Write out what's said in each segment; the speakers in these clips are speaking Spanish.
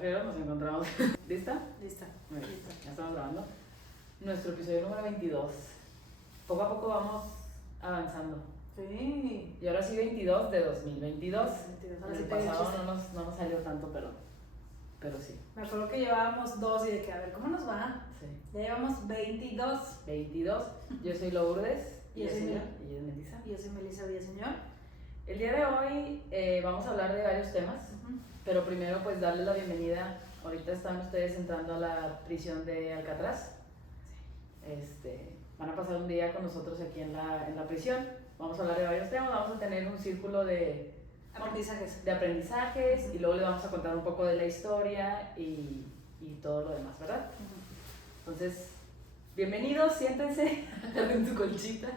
Febrero nos encontramos. ¿Lista? Lista. Muy bien, ya estamos grabando. Nuestro episodio número 22. Poco a poco vamos avanzando. Sí. Y ahora sí 22 de 2022. 22. Ahora El sí te dio pasado chiste. no nos salió tanto, pero sí. Me acuerdo que llevábamos 2 y de que a ver cómo nos va. Sí. Ya llevamos 22. 22. Yo soy Lourdes. Y yo soy señor. Mel. Y yo soy Melissa. Y yo soy Melissa Villaseñor. El día de hoy vamos a hablar de varios temas. Pero primero pues darles la bienvenida. Ahorita están ustedes entrando a la prisión de Alcatraz. Van a pasar un día con nosotros aquí en la prisión. Vamos a hablar de varios temas. Vamos a tener un círculo de aprendizajes y luego les vamos a contar un poco de la historia y todo lo demás, ¿verdad? Entonces, bienvenidos, siéntense, agarren su colchita.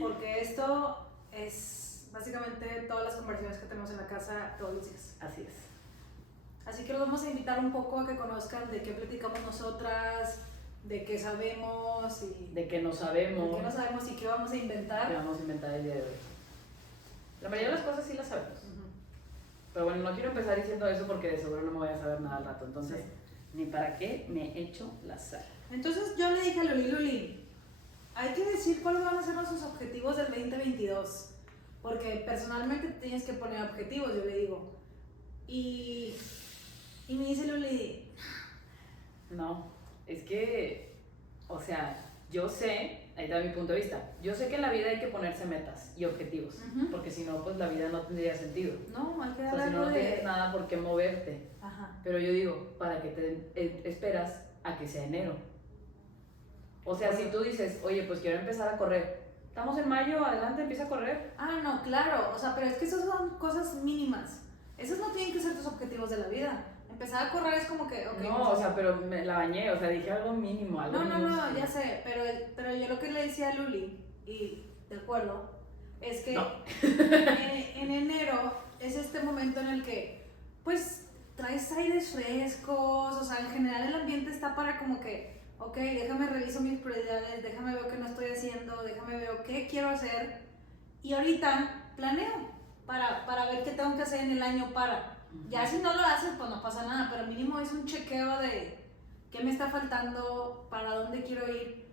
Porque esto es básicamente todas las conversaciones que tenemos en la casa todos los días. Así es. Así que los vamos a invitar un poco a que conozcan de qué platicamos nosotras, de qué sabemos y De que no sabemos. de qué no sabemos y qué vamos a inventar. Que vamos a inventar el día de hoy. La mayoría de las cosas sí las sabemos. Pero bueno, no quiero empezar diciendo eso porque de seguro no me voy a saber nada al rato. Entonces, Sí. ni para qué me echo la sal. Entonces yo le dije a Luli, hay que decir cuáles van a ser nuestros objetivos del 2022. Porque personalmente tienes que poner objetivos, yo le digo. Y me dice Luli, No, es que, o sea, yo sé, ahí está mi punto de vista, yo sé que en la vida hay que ponerse metas y objetivos, porque si no, pues la vida no tendría sentido. no, hay que O dar sea, si no, algo no tienes nada por qué moverte. Ajá. Pero yo digo, ¿para qué te esperas a que sea enero? O sea, si tú dices, oye, pues quiero empezar a correr, estamos en mayo, adelante, empieza a correr. Ah, no, claro, o sea, pero es que esas son cosas mínimas. Esos no tienen que ser tus objetivos de la vida. Empezar a correr es como que, ok. No, o sea, pero me la bañé, o sea, dije algo mínimo, algo No, minúsculo. ya sé, pero yo lo que le decía a Luli, y de acuerdo, es que No. en enero es este momento en el que, pues, traes aires frescos, o sea, en general el ambiente está para como que, ok, déjame reviso mis prioridades, déjame ver qué no estoy haciendo, déjame ver qué quiero hacer, y ahorita planeo para ver qué tengo que hacer en el año para. Ya si no lo haces, pues no pasa nada, pero mínimo es un chequeo de qué me está faltando, para dónde quiero ir.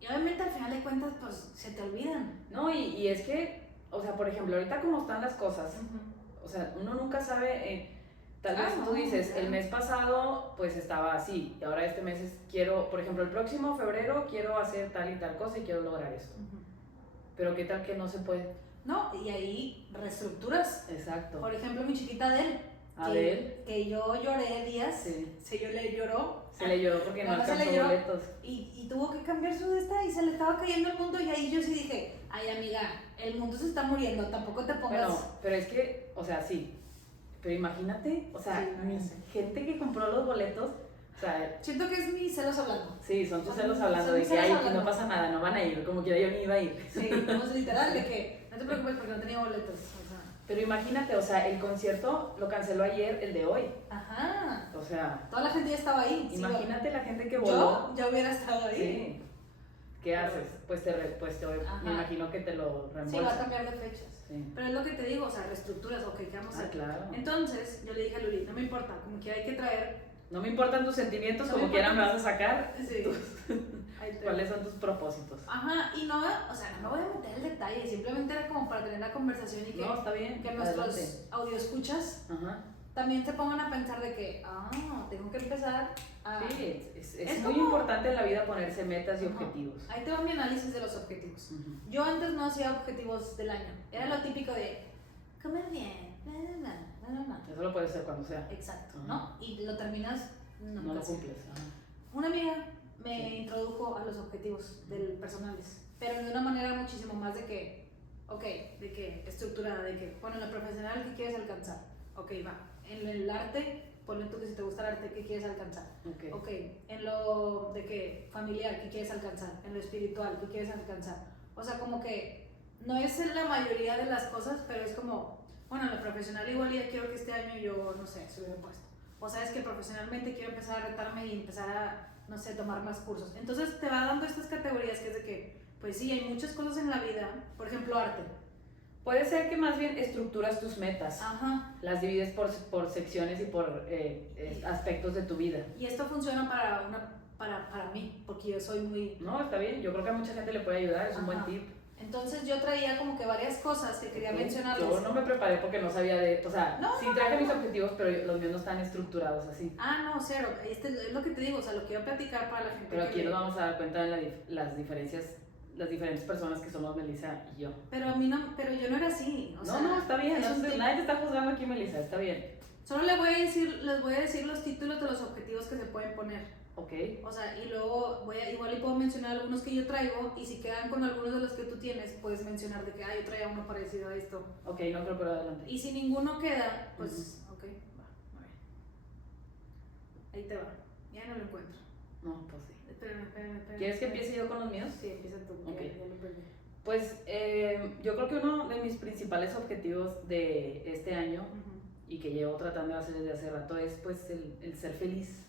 Y obviamente al final de cuentas, pues se te olvidan. No, y es que, o sea, por ejemplo, ahorita como están las cosas, o sea, uno nunca sabe, tal vez tú dices, el mes pasado pues estaba así, y ahora este mes quiero, por ejemplo, el próximo febrero quiero hacer tal y tal cosa y quiero lograr esto. Pero qué tal que no se puede. No, y ahí reestructuras. Exacto. Por ejemplo, mi chiquita Adele, que yo lloré días, Sí. se le lloró. Se le lloró porque no se le alcanzó lloró, boletos. y tuvo que cambiar su esta y se le estaba cayendo el mundo y ahí yo sí dije, ay amiga, el mundo se está muriendo, tampoco te pongas... Bueno, pero es que, o sea, sí, pero imagínate, o sea, Sí. gente que compró los boletos, o sea... Siento que es mi celos hablando. Sí, son tus celos hablando Son de mis que, celos ay, hablando. no pasa nada, no van a ir, como quiera yo ni iba a ir. Sí, pues literal, de que no te preocupes porque no tenía boletos. O sea. Pero imagínate, o sea, el concierto lo canceló ayer, el de hoy. Ajá. O sea, Toda la gente ya estaba ahí. imagínate la gente que Yo voló. ya hubiera estado ahí. Sí. ¿Qué haces? Pues Ajá. me imagino que te lo reembolsan. Sí, va a cambiar de fechas. Sí. Pero es lo que te digo, o sea, reestructuras, ok, ¿qué vamos a hacer? Claro. Entonces, yo le dije a Luli, no me importa, como que hay que traer... No me importan tus sentimientos, No como me quieran me importan vas a sacar. Sí. Ahí te- ¿Cuáles son tus propósitos? Ajá, y no, o sea, no me voy a meter el detalle, simplemente era como para tener la conversación y que, No, está bien. que nuestros adelante. audioscuchas Ajá. también se pongan a pensar de que, tengo que empezar a... Sí, es Es muy como- importante en la vida ponerse metas y Ajá. objetivos. Ahí te va mi análisis de los objetivos. Ujú. Yo antes no hacía objetivos del año, era lo típico de comer bien, no. Eso lo puedes hacer cuando sea. Exacto, Ajá. ¿no? Y lo terminas, No nunca lo sé. cumples. Ajá. Una amiga me Sí. introdujo a los objetivos personales, pero de una manera muchísimo más de que, de que estructurada, de que, bueno, en lo profesional, ¿qué quieres alcanzar? Ok, va. En el arte, ponle tú que si te gusta el arte, ¿qué quieres alcanzar? Ok. En lo de que familiar, ¿qué quieres alcanzar? En lo espiritual, ¿qué quieres alcanzar? O sea, como que no es en la mayoría de las cosas, pero es como, bueno, en lo profesional igual ya quiero que este año yo, no sé, subir un puesto. O sabes que profesionalmente quiero empezar a retarme y empezar a, no sé, tomar más cursos. Entonces te va dando estas categorías que es de que, pues sí, hay muchas cosas en la vida, por ejemplo, arte. puede ser que más bien estructuras tus metas. Ajá. Las divides por secciones y por aspectos de tu vida. Y esto funciona para mí, porque yo soy muy... No, está bien, yo creo que a mucha gente le puede ayudar, es un buen tip. Entonces yo traía como que varias cosas que quería mencionarles. Yo no me preparé porque no sabía o sea, sí traje mis objetivos, pero los míos no están estructurados así. No, cero, es lo que te digo, o sea, lo quiero platicar para la gente. Pero aquí nos vamos a dar cuenta de las diferencias, las diferentes personas que somos Melissa y yo. Pero a mí no, pero yo no era así, o sea. No, está bien, nadie te está juzgando aquí, Melissa, está bien. Solo les voy a decir los títulos de los objetivos que se pueden poner. Ok. O sea, y luego igual y puedo mencionar algunos que yo traigo, y si quedan con algunos de los que tú tienes, puedes mencionar de que, yo traía uno parecido a esto. Ok, no creo, pero adelante. Y si ninguno queda, pues, ok, va, a ver. Ahí te va, ya no lo encuentro. No, pues sí. Espérame. ¿Quieres que empiece yo con los míos? Sí, empieza tú, porque ya lo perdí. Pues yo creo que uno de mis principales objetivos de este año, y que llevo tratando de hacer desde hace rato, es pues el ser feliz.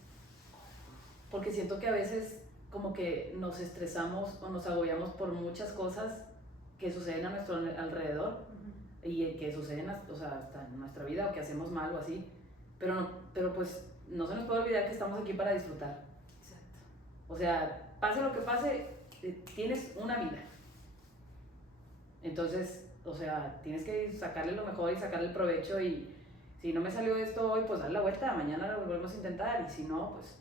Porque siento que a veces como que nos estresamos o nos agobiamos por muchas cosas que suceden a nuestro alrededor y que suceden hasta en nuestra vida, o que hacemos mal o así, pero pues no se nos puede olvidar que estamos aquí para disfrutar. Exacto. O sea, pase lo que pase, tienes una vida. Entonces, o sea, tienes que sacarle lo mejor y sacarle el provecho, y si no me salió esto hoy, pues darle la vuelta, mañana lo volvemos a intentar, y si no, pues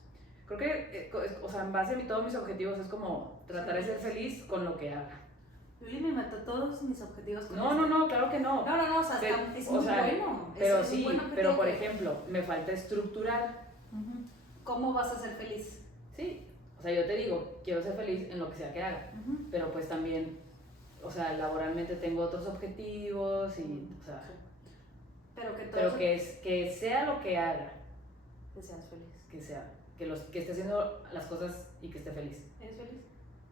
creo que, o sea, en base a todos mis objetivos es como tratar de ser feliz con lo que haga. Yuli me mató todos mis objetivos con No, claro que no. No, o sea, es muy bueno. Pero sí, pero por ejemplo, me falta estructurar. ¿Cómo vas a ser feliz? Sí, o sea, yo te digo, quiero ser feliz en lo que sea que haga, pero pues también, o sea, laboralmente tengo otros objetivos y, o sea, pero que sea lo que haga, que seas feliz, que esté haciendo las cosas y que esté feliz. ¿Eres feliz?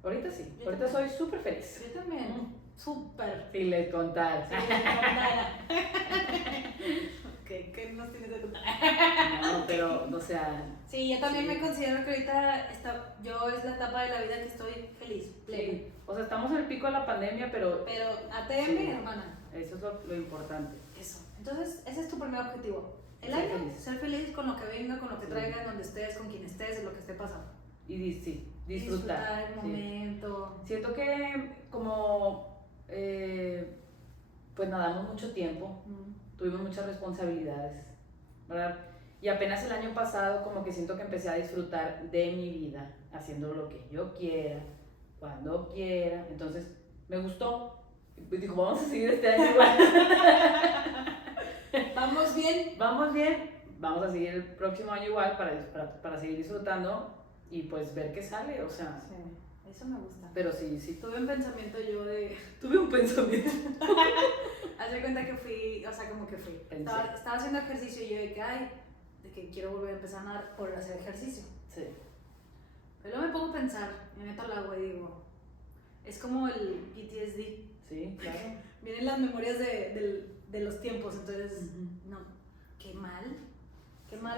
Ahorita sí, Yo ahorita también. soy súper feliz. Yo también, súper. Si les contara. ¿Qué nos tienes de contar? No, pero, o sea... Sí, yo también me considero que ahorita yo es la etapa de la vida que estoy feliz, plena. Sí, o sea, estamos en el pico de la pandemia, pero ATM, sí, hermana. Eso es lo importante. Eso. Entonces, ese es tu primer objetivo. El ser año, feliz. ser feliz con lo que venga, con lo que traiga, donde estés, con quien estés, de lo que esté pasando. Y sí, disfrutar el momento. Siento que como pues nadamos mucho tiempo, tuvimos muchas responsabilidades, ¿verdad? Y apenas el año pasado como que siento que empecé a disfrutar de mi vida, haciendo lo que yo quiera, cuando quiera. Entonces me gustó. Pues dijo, vamos a seguir este año igual. ¿Vamos bien? Vamos bien. Vamos a seguir el próximo año igual para seguir disfrutando y pues ver qué sale, o sea. Sí, eso me gusta. Pero sí. Tuve un pensamiento yo de... Tuve un pensamiento. Haz de cuenta que fui, o sea, como que fui. Estaba haciendo ejercicio y yo de que quiero volver a empezar a nadar por hacer ejercicio. Sí. Pero luego me pongo a pensar, me meto al agua y digo, es como el PTSD. Sí, claro. Vienen las memorias de los tiempos, entonces, no, qué mal,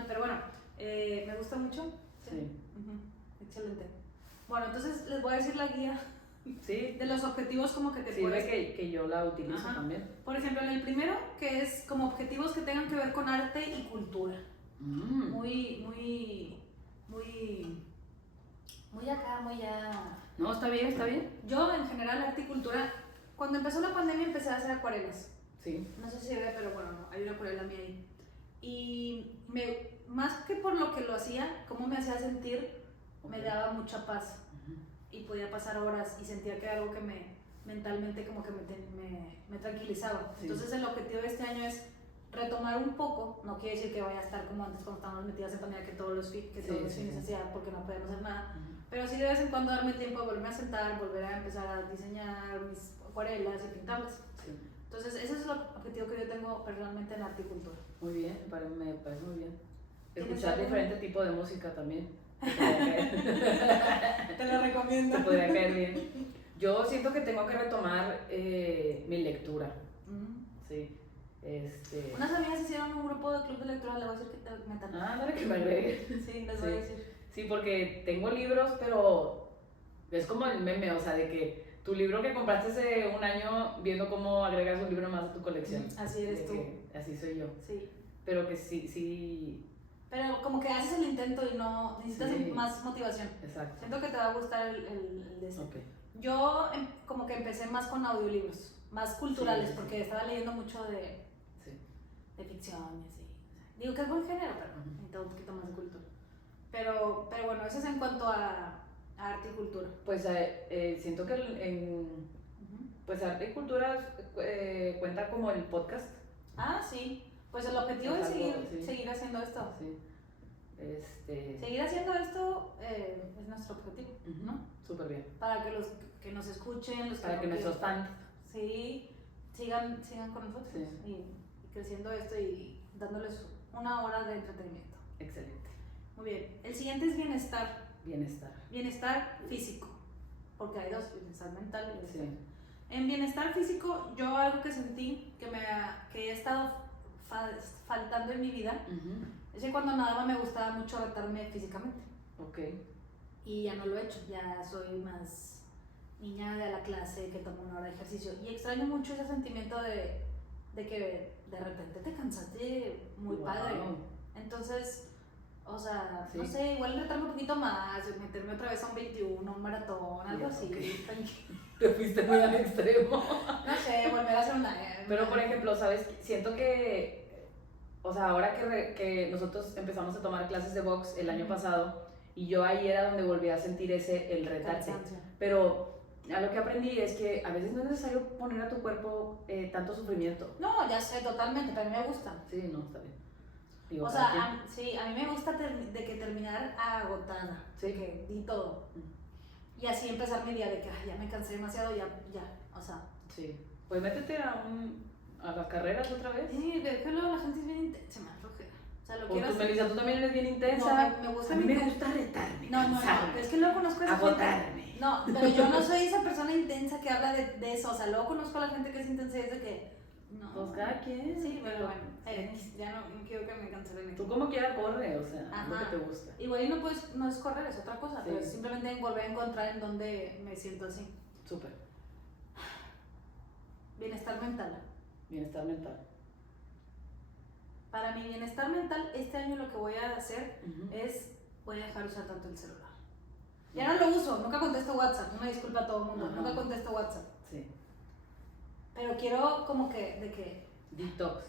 pero bueno, me gusta mucho. Sí. Excelente. Bueno, entonces les voy a decir la guía. Sí. De los objetivos como que te puedes... que yo la utilizo también. Por ejemplo, en el primero, que es como objetivos que tengan que ver con arte y cultura. Muy acá, muy ya... No, está bien. Yo, en general, arte y cultura, cuando empezó la pandemia empecé a hacer acuarelas. Sí. No sé si se ve, pero bueno, hay una acuarela mía ahí. Y más que por lo que lo hacía, cómo me hacía sentir, me daba mucha paz. Y podía pasar horas y sentía que era algo que mentalmente como que me tranquilizaba. Sí. Entonces el objetivo de este año es retomar un poco, no quiere decir que vaya a estar como antes cuando estábamos metidas en pandemia, que todos los fines hacía porque no podíamos hacer nada, pero sí de vez en cuando darme tiempo de volverme a sentar, volver a empezar a diseñar mis acuarelas y pintarlas. Sí. Entonces ese es el objetivo que yo tengo personalmente en arte y cultura. Muy bien, me parece muy bien. Escuchar diferente tipo de música también. Te lo recomiendo. Te podría caer bien. Yo siento que tengo que retomar mi lectura. Sí. Unas amigas hicieron un grupo de club de lectura, le voy a decir que te metan. Dale que me agregue. Sí, les voy a decir. Sí, porque tengo libros, pero es como el meme, o sea, de que tu libro que compraste hace un año viendo cómo agregas un libro más a tu colección. Así eres tú. Así soy yo. Sí. Pero que sí. Pero como que haces el intento y no necesitas más motivación. Exacto. Siento que te va a gustar el de ese. Okay. Yo como que empecé más con audiolibros, más culturales, Sí. porque estaba leyendo mucho de ficción y así. Digo que es buen género, pero necesito un poquito más de cultura. Pero bueno, eso es en cuanto a arte y cultura. Pues siento que pues arte y cultura cuenta como el podcast. Ah, sí. Pues el objetivo es seguir haciendo esto. Sí. Seguir haciendo esto es nuestro objetivo, ¿no? Súper bien. Para que los que nos escuchen, los para que nuestros fans sigan con nosotros y creciendo esto y dándoles una hora de entretenimiento. Excelente. Muy bien. El siguiente es bienestar. Bienestar físico, porque hay dos, bienestar mental y bienestar. Sí. En bienestar físico, yo algo que sentí que he estado faltando en mi vida, es que cuando nadaba me gustaba mucho retarme físicamente. Ok. Y ya no lo he hecho, ya soy más niña de la clase que toma una hora de ejercicio. Y extraño mucho ese sentimiento de que de repente te cansaste muy padre. Entonces, o sea, no sé, igual retarme un poquito más, meterme otra vez a un 21, un maratón, algo así. Okay. Te fuiste muy al extremo. No sé, volver a hacer una... Pero por ejemplo, ¿sabes? Siento que, o sea, ahora que nosotros empezamos a tomar clases de box el año pasado, y yo ahí era donde volví a sentir el retarte. Pero a lo que aprendí es que a veces no es necesario poner a tu cuerpo tanto sufrimiento. No, ya sé, totalmente, pero a mí me gusta. Sí, no, está bien. Digo, o sea, a mí me gusta de que terminar agotada, que di todo. Y así empezar mi día de que ya me cansé demasiado, ya, o sea. Sí, pues métete a las carreras otra vez. Sí, es que luego la gente es bien intensa, me aflojera. O sea, lo quiero hacer. Melissa, tú también eres bien intensa. No, me gusta. A mí me gusta retarme, No, es que luego conozco a esa agotarme. gente. No, pero yo no soy esa persona intensa que habla de eso, o sea, luego conozco a la gente que es intensa y es de que... No. Pues cada quien. Sí, pero bueno, ya no quiero que me cancelen. Tú como quieras corre, o sea, lo que te gusta. Igual y no es correr, es otra cosa, pero es simplemente volver a encontrar en donde me siento así. Súper. Bienestar mental. Para mi bienestar mental, este año lo que voy a hacer es, voy a dejar usar tanto el celular. Ya no lo uso, nunca contesto WhatsApp, una disculpa a todo el mundo, nunca contesto WhatsApp. Sí. Pero quiero como que, de que... Detox.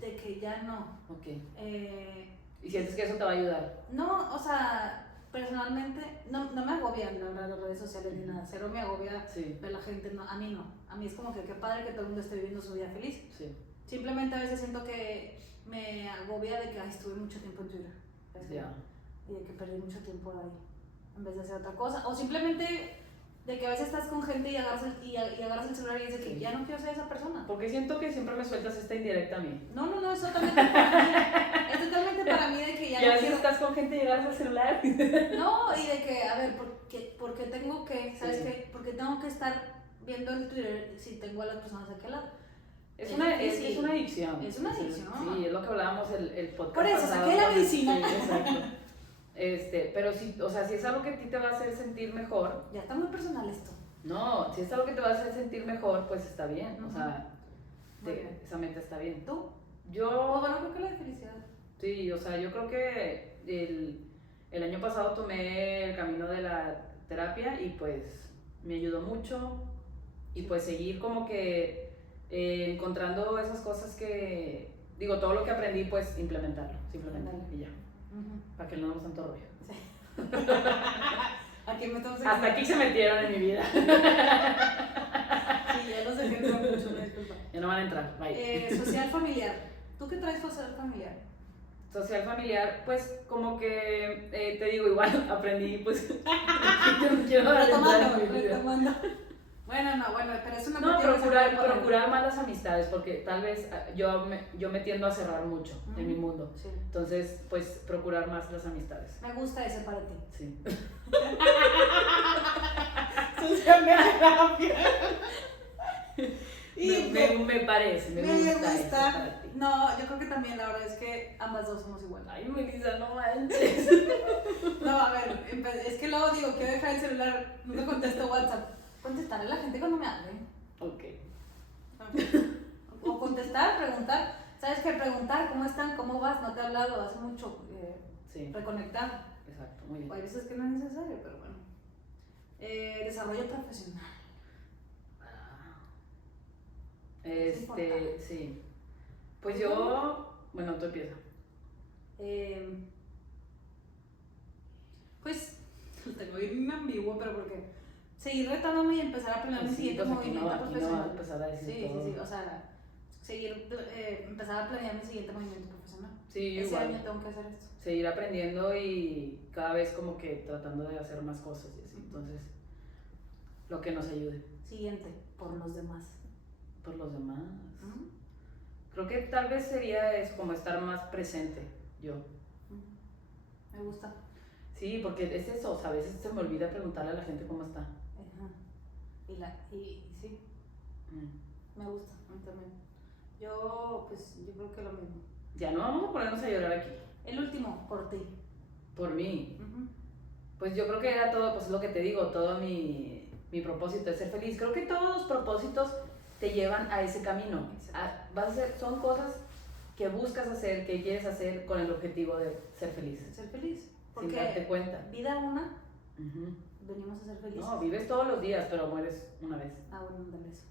De que ya no. Ok. ¿Y sientes que eso te va a ayudar? No, o sea, personalmente, no me agobian la verdad las redes sociales ni nada, cero me agobia ver la gente, no, a mí no. A mí es como que qué padre que todo el mundo esté viviendo su vida feliz. Sí. Simplemente a veces siento que me agobia de que estuve mucho tiempo en Twitter. Ya. Y de que perdí mucho tiempo ahí, en vez de hacer otra cosa. O simplemente de que a veces estás con gente y agarras el celular y dices que ya no quiero ser esa persona. Porque siento que siempre me sueltas esta indirecta a mí. No, es totalmente para mí. Es totalmente para mí de que ya no quiero. Estás con gente y agarras el celular. No, y de que, a ver, ¿por qué tengo que, sabes qué? ¿Por qué tengo que estar viendo el Twitter si tengo a las personas aquí al lado? Es una adicción. Es una adicción. Sí, es lo que hablábamos el podcast. Por eso, saqué la medicina. Sí, exacto. Pero si es algo que a ti te va a hacer sentir mejor. Ya está muy personal esto. No, si es algo que te va a hacer sentir mejor, pues está bien. O sea, esa meta está bien. ¿Tú? Yo. Bueno, creo que la de felicidad. Sí, o sea, yo creo que el año pasado tomé el camino de la terapia y pues me ayudó mucho. Y pues seguir como que encontrando esas cosas que. Digo, todo lo que aprendí, pues implementarlo, simplemente. Y ya. Para que no demos tanto rollo. Sí. Aquí metemos hasta aquí se metieron en mi vida. Sí, ya los dejé entrar mucho, disculpa. Ya no van a entrar, bye. Social familiar. ¿Tú qué traes social familiar? Social familiar, pues como que te digo, igual aprendí, pues. quiero retomando. Bueno, pero es una procurar más las amistades, porque tal vez yo me tiendo a cerrar mucho en mi mundo. Sí. Entonces, pues procurar más las amistades. Me gusta ese para ti. Sí. Social terapia. Me parece, me gusta eso para ti. No, yo creo que también la verdad es que ambas dos somos iguales. Ay, Melissa, no manches. No, a ver, es que luego digo, quiero dejar el celular, nunca contesto WhatsApp. contestarle a la gente cuando me hable. Ok. O contestar, preguntar. ¿Sabes qué? Preguntar, ¿cómo están? ¿Cómo vas? No te he hablado hace mucho. Sí. Reconectar. Exacto, muy bien. Hay veces que no es necesario, pero bueno. Desarrollo profesional. Sí. Pues yo, bueno, tú empieza. Pues lo tengo bien ambiguo, pero porque seguir retándome y empezar a planear mi siguiente movimiento profesional. No va a empezar a decir todo. Sí, o sea, empezar a planear mi siguiente movimiento profesional. Sí, Ese igual. año tengo que hacer esto. Seguir aprendiendo y cada vez como que tratando de hacer más cosas y así. Entonces, lo que nos ayude. Siguiente, por los demás. Por los demás. Creo que tal vez sería es como estar más presente, yo. Me gusta. Sí, porque es eso, o sea, a veces se me olvida preguntarle a la gente cómo está. Ajá. Y sí, me gusta, a mí también. Yo creo que lo mismo. Ya no vamos a ponernos a llorar aquí. El último, por ti. Por mí. Pues yo creo que era todo, pues lo que te digo, todo mi propósito es ser feliz. Creo que todos los propósitos te llevan a ese camino. Son cosas que buscas hacer, que quieres hacer con el objetivo de ser feliz. Ser feliz. Porque sin darte cuenta. Vida una, venimos a ser felices. No, vives todos los días, pero mueres una vez. Bueno, ándale eso.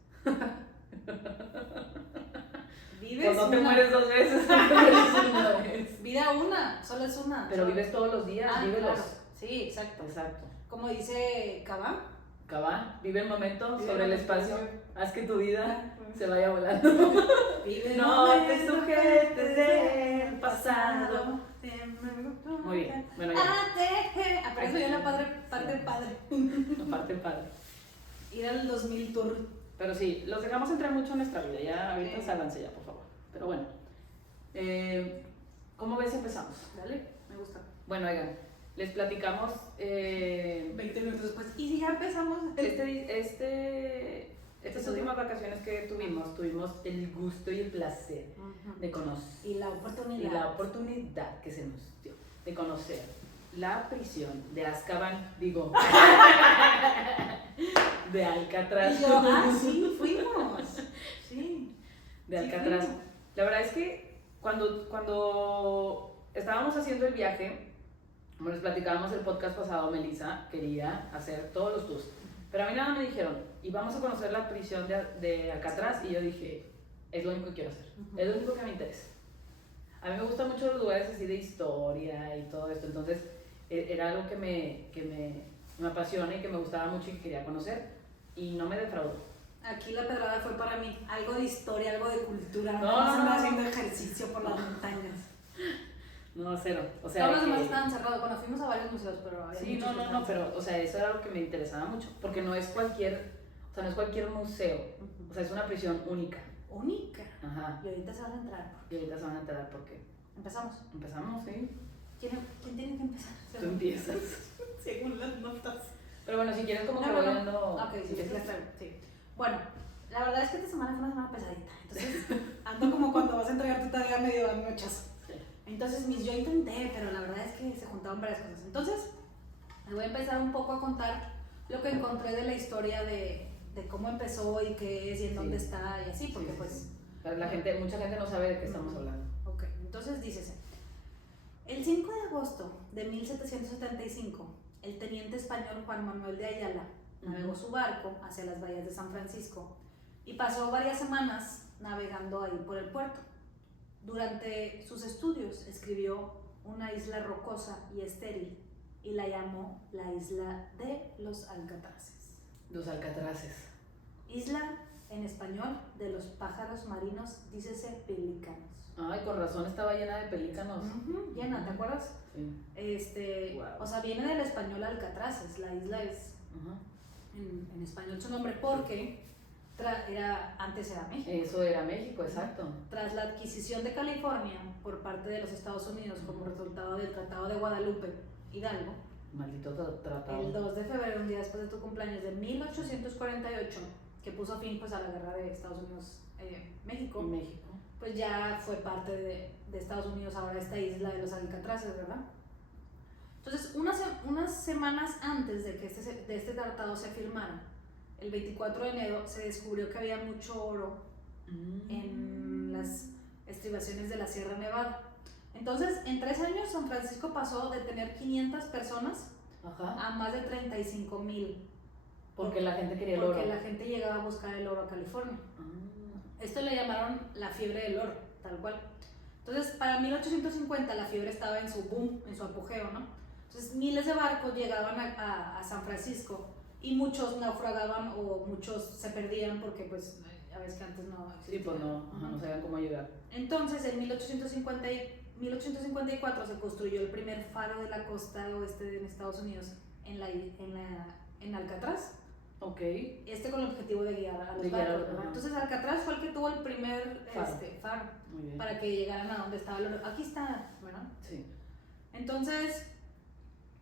Vives pues no te una. mueres 2 veces, te mueres una vez. Vida una, solo es una. Pero vives todos los días, vívelos. Claro. Sí, exacto. Exacto. Como dice Cabá. Cabá, vive el momento Vive sobre el el espacio. espacio. Haz que tu vida se vaya volando. Vive el No momento, te sujetes del pasado. Muy bien, bueno ya. Por eso viene la parte padre. La parte padre. Ir al 2000 tour. Pero sí, los dejamos entrar mucho en nuestra vida. Ya, ahorita sálganse ya, por favor. Pero bueno. ¿Cómo ves si empezamos? Dale, me gusta. Bueno, oigan, les platicamos. 20 minutos después. ¿Y si ya empezamos? Estas últimas vacaciones que tuvimos el gusto y el placer de conocer. Y la oportunidad que se nos dio de conocer la prisión de Azkaban, digo, de Alcatraz. Y yo, sí, fuimos. Sí. De Alcatraz. Fuimos. La verdad es que cuando estábamos haciendo el viaje, como les platicábamos el podcast pasado, Melissa quería hacer todos los tours. Pero a mí nada me dijeron, y vamos a conocer la prisión de Alcatraz, y yo dije, es lo único que quiero hacer, es lo único que me interesa. A mí me gustan mucho los lugares así de historia y todo esto, entonces era algo que me apasiona y que me gustaba mucho y que quería conocer, y no me defraudó. Aquí la pedrada fue para mí, algo de historia, algo de cultura, no, haciendo ejercicio por las montañas. No, cero. O sea, todos los demás estaban cerrados. Bueno, fuimos a varios museos, pero sí, no, pero, o sea, eso era algo que me interesaba mucho, porque no es cualquier museo, o sea, es una prisión única. ¿Única? Ajá. Y ahorita se van a entrar. ¿Por qué? ¿Empezamos? Empezamos, sí. ¿Quién tiene que empezar? Tú empiezas. Según las notas. Pero bueno, si quieres como que voy dando... Ok, sí, sí. Bueno, la verdad es que esta semana fue una semana pesadita, entonces ando como cuando vas a entregar tu tarea medio anochazo. Entonces, yo intenté, pero la verdad es que se juntaban varias cosas. Entonces, les voy a empezar un poco a contar lo que encontré de la historia de cómo empezó y qué es y en dónde está y así, porque pues... Mucha gente no sabe de qué estamos hablando. Ok, entonces dícese. El 5 de agosto de 1775, el teniente español Juan Manuel de Ayala navegó su barco hacia las bahías de San Francisco y pasó varias semanas navegando ahí por el puerto. Durante sus estudios escribió una isla rocosa y estéril y la llamó la isla de los Alcatraces. Los Alcatraces. Isla, en español, de los pájaros marinos, dícese pelícanos. Ay, con razón estaba llena de pelícanos. Llena, ¿te acuerdas? Sí. Wow. O sea, viene del español Alcatraces. La isla es en español su nombre porque antes era México. Eso era México, exacto. Tras la adquisición de California por parte de los Estados Unidos como resultado del Tratado de Guadalupe Hidalgo, maldito tratado. El 2 de febrero, un día después de tu cumpleaños de 1848, que puso fin pues a la guerra de Estados Unidos México, pues ya fue parte de Estados Unidos ahora esta isla de los Alcatraces, ¿verdad? Entonces, unas semanas antes de que este tratado se firmara, el 24 de enero, se descubrió que había mucho oro en las estribaciones de la Sierra Nevada. Entonces, en 3 años, San Francisco pasó de tener 500 personas a más de 35,000. Porque la gente quería el oro. Porque la gente llegaba a buscar el oro a California. Esto le llamaron la fiebre del oro, tal cual. Entonces, para 1850 la fiebre estaba en su boom, en su apogeo, ¿no? Entonces, miles de barcos llegaban a San Francisco y muchos naufragaban o muchos se perdían porque, pues, ya ves que antes no existía. Sí, pues no sabían cómo llegar. Entonces, en 1854 se construyó el primer faro de la costa oeste en Estados Unidos, en Alcatraz. Ok. Con el objetivo de guiar a los barcos, ¿verdad? Entonces Alcatraz fue el que tuvo el primer faro para que llegaran a donde estaba el oro. Aquí está, ¿verdad? Sí. Entonces,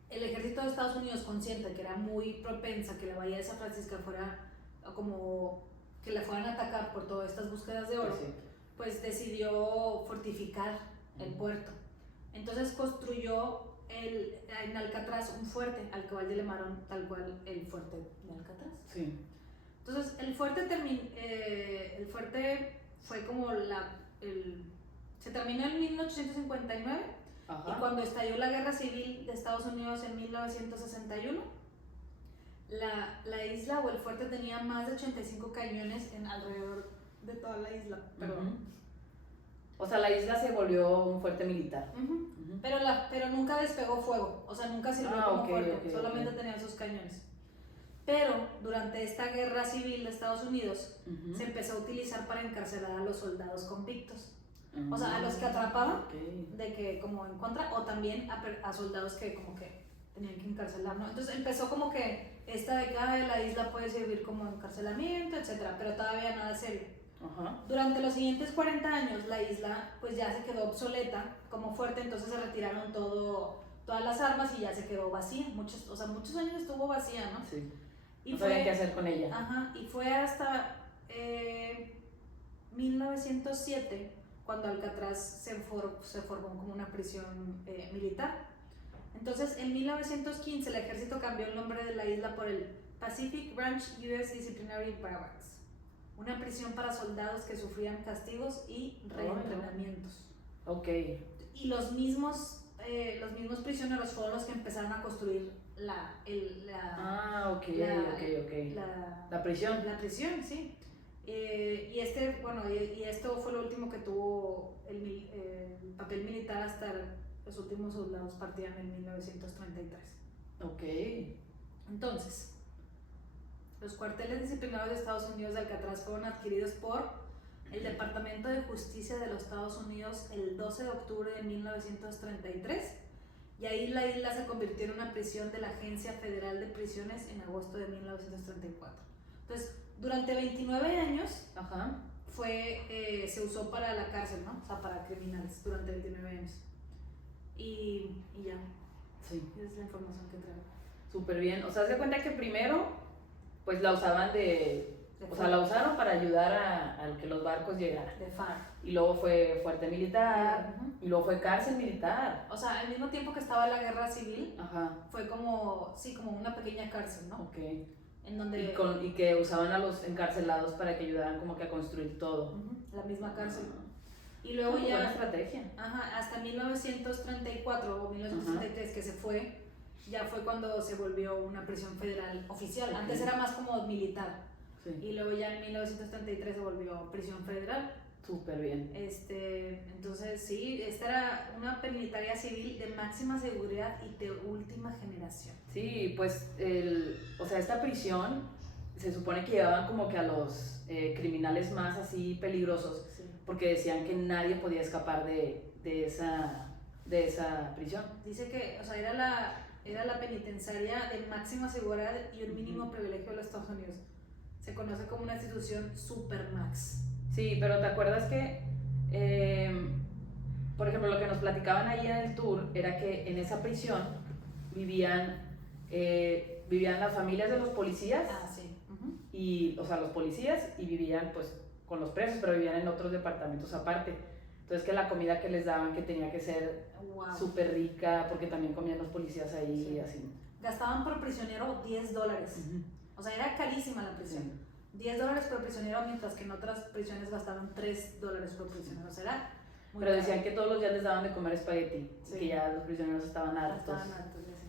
el ejército de Estados Unidos, consciente que era muy propensa que la bahía de San Francisco fuera como que la fueran a atacar por todas estas búsquedas de oro, pues decidió fortificar el puerto. Entonces construyó en Alcatraz un fuerte, al cual le llamaron tal cual el fuerte de Alcatraz. Sí. Entonces el fuerte fue como se terminó en 1859. Y cuando estalló la guerra civil de Estados Unidos en 1961, la isla o el fuerte tenía más de 85 cañones alrededor de toda la isla. O sea, la isla se volvió un fuerte militar. Pero nunca despegó fuego, o sea, nunca sirvió como fuerte, solamente tenía sus cañones. Pero durante esta guerra civil de Estados Unidos se empezó a utilizar para encarcelar a los soldados convictos. O sea, a los que atrapaban, de que como en contra, o también a soldados que como que tenían que encarcelar, ¿no? Entonces empezó como que esta de que la isla puede servir como encarcelamiento, etcétera, pero todavía nada serio. Durante los siguientes 40 años la isla pues ya se quedó obsoleta como fuerte, entonces se retiraron todas las armas y ya se quedó vacía. Muchos años estuvo vacía, ¿no? Sí. Y no sabían qué hacer con ella. Y fue hasta 1907 cuando Alcatraz se formó como una prisión militar. Entonces, en 1915 el ejército cambió el nombre de la isla por el Pacific Branch US Disciplinary Barracks, una prisión para soldados que sufrían castigos y reentrenamientos. Ok. Y los mismos prisioneros fueron los que empezaron a construir la prisión. La prisión, sí. Y esto fue lo último que tuvo el papel militar hasta los últimos soldados partían en 1933. Ok. Entonces, los cuarteles disciplinarios de Estados Unidos de Alcatraz fueron adquiridos por el Departamento de Justicia de los Estados Unidos el 12 de octubre de 1933, y ahí la isla se convirtió en una prisión de la Agencia Federal de Prisiones en agosto de 1934. Entonces, durante 29 años se usó para la cárcel, ¿no? O sea, para criminales, durante 29 años. Y ya. Sí. Esa es la información que traigo. Súper bien. O sea, se cuenta que primero, pues la usaban la usaron para ayudar a que los barcos llegaran. De faro. Y luego fue fuerte militar. Y luego fue cárcel militar. O sea, al mismo tiempo que estaba la guerra civil, fue como una pequeña cárcel, ¿no? Ok. En donde... y que usaban a los encarcelados para que ayudaran como que a construir todo. La misma cárcel. Y luego ya... Buena estrategia. Hasta 1934 o 1933 que se fue, ya fue cuando se volvió una prisión federal oficial. Antes era más como militar. Sí. Y luego ya en 1933 se volvió prisión federal. Súper bien. Entonces sí, esta era una penitenciaria civil de máxima seguridad y de última generación. Sí, pues esta prisión se supone que llevaban como que a los criminales más así peligrosos, porque decían que nadie podía escapar de esa prisión. Dice que, o sea, era la penitenciaria de máxima seguridad y un mínimo privilegio de los Estados Unidos. Se conoce como una institución supermax. Sí, pero ¿te acuerdas que, por ejemplo, lo que nos platicaban ahí en el tour era que en esa prisión vivían las familias de los policías? Sí. Y, o sea, los policías, y vivían pues con los presos, pero vivían en otros departamentos aparte. Entonces que la comida que les daban que tenía que ser súper rica, porque también comían los policías ahí y así. Gastaban por prisionero $10. O sea, era carísima la prisión. Sí. $10 por prisionero, mientras que en otras prisiones gastaban $3 por prisionero. O sea, era muy Pero caro. decían que todos los días les daban de comer espagueti, Sí. que ya los prisioneros estaban hartos. Estaban hartos, ya sé.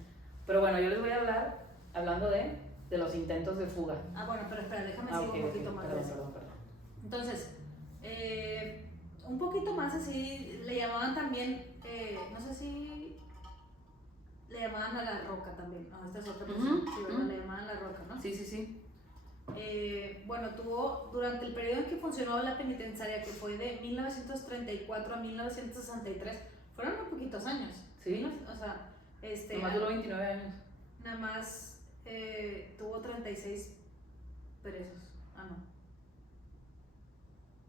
Pero bueno, yo les voy a hablar, hablando de los intentos de fuga. Bueno, pero espera, déjame Ah, seguir ok, un poquito ok, más de perdón, eso. perdón. Entonces, un poquito más así, le llamaban también, no sé si le llamaban a la roca también. No, esta es otra persona. Sí, ¿verdad? Le llamaban la roca, ¿no? Sí, sí, sí. Bueno, tuvo, durante el periodo en que funcionó la penitenciaria, que fue de 1934 a 1963, fueron unos poquitos años. Sí. O sea, Nomás duró 29 años. nada más tuvo 36 presos. No.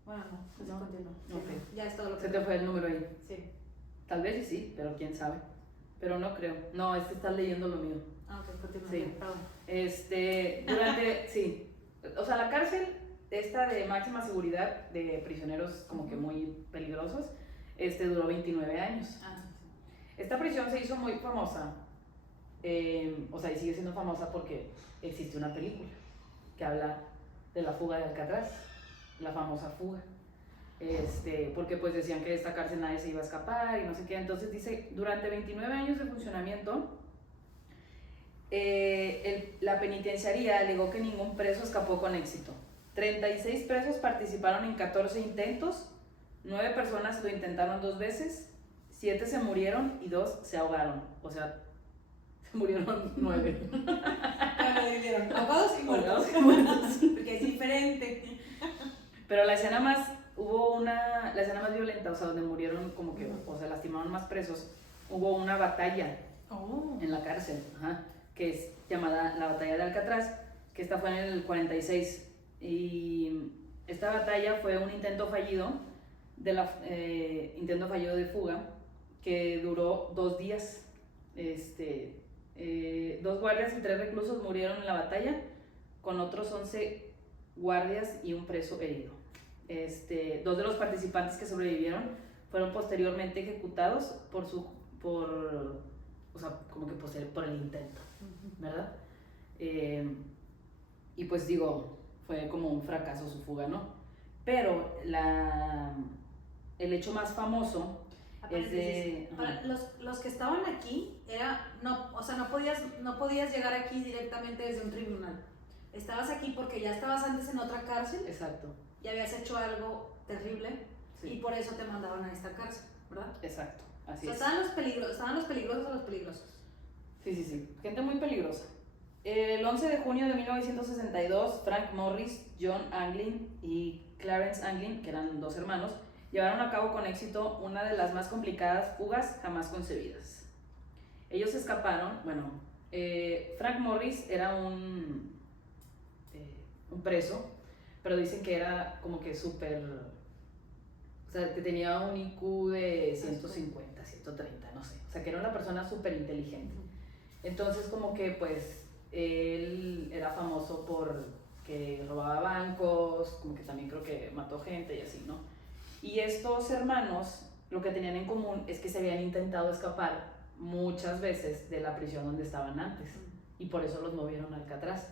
Bueno, no, pues No. continúa. Sí, Ok. no, ya es todo lo que... Se te fue el número ahí. Sí. Tal vez sí, pero quién sabe. Pero no creo. No, estás leyendo lo mío. Ok, continúa. Sí. Perdón. Sí. O sea, la cárcel, esta de máxima seguridad de prisioneros como que muy peligrosos, duró 29 años. Sí. Esta prisión se hizo muy famosa, o sea, y sigue siendo famosa porque existe una película que habla de la fuga de Alcatraz, la famosa fuga. Porque pues decían que de esta cárcel nadie se iba a escapar y no sé qué. Entonces dice, durante 29 años de funcionamiento, la penitenciaría alegó que ningún preso escapó con éxito. 36 presos participaron en 14 intentos, 9 personas lo intentaron 2 veces, 7 se murieron y 2 se ahogaron. O sea, se murieron 9. Ya lo dividieron, ahogados y muertos. Porque es diferente. Pero la escena más violenta, o sea, donde murieron como que, o sea, lastimaron más presos, hubo una batalla en la cárcel, que es llamada la batalla de Alcatraz, que esta fue en el 46. Y esta batalla fue un intento fallido de fuga que duró 2 días. 2 guardias y 3 reclusos murieron en la batalla, con otros 11 guardias y un preso herido. 2 de los participantes que sobrevivieron fueron posteriormente ejecutados por el intento, ¿verdad? Y pues digo, fue como un fracaso su fuga, ¿no? Pero el hecho más famoso es de... Para los que estaban aquí, no podías llegar aquí directamente desde un tribunal. Estabas aquí porque ya estabas antes en otra cárcel. Exacto. Y habías hecho algo terrible, Sí. y por eso te mandaban a esta cárcel, ¿verdad? Exacto, así O sea, es. estaban los peligrosos o los peligrosos. Sí. Gente muy peligrosa. El 11 de junio de 1962, Frank Morris, John Anglin y Clarence Anglin, que eran 2 hermanos, llevaron a cabo con éxito una de las más complicadas fugas jamás concebidas. Ellos escaparon, Frank Morris era un preso, pero dicen que era como que súper, o sea, que tenía un IQ de 150, 130, no sé, o sea, que era una persona súper inteligente. Entonces como que pues él era famoso por que robaba bancos, como que también creo que mató gente y así, ¿no? Y estos hermanos lo que tenían en común es que se habían intentado escapar muchas veces de la prisión donde estaban antes, y por eso los movieron a Alcatraz.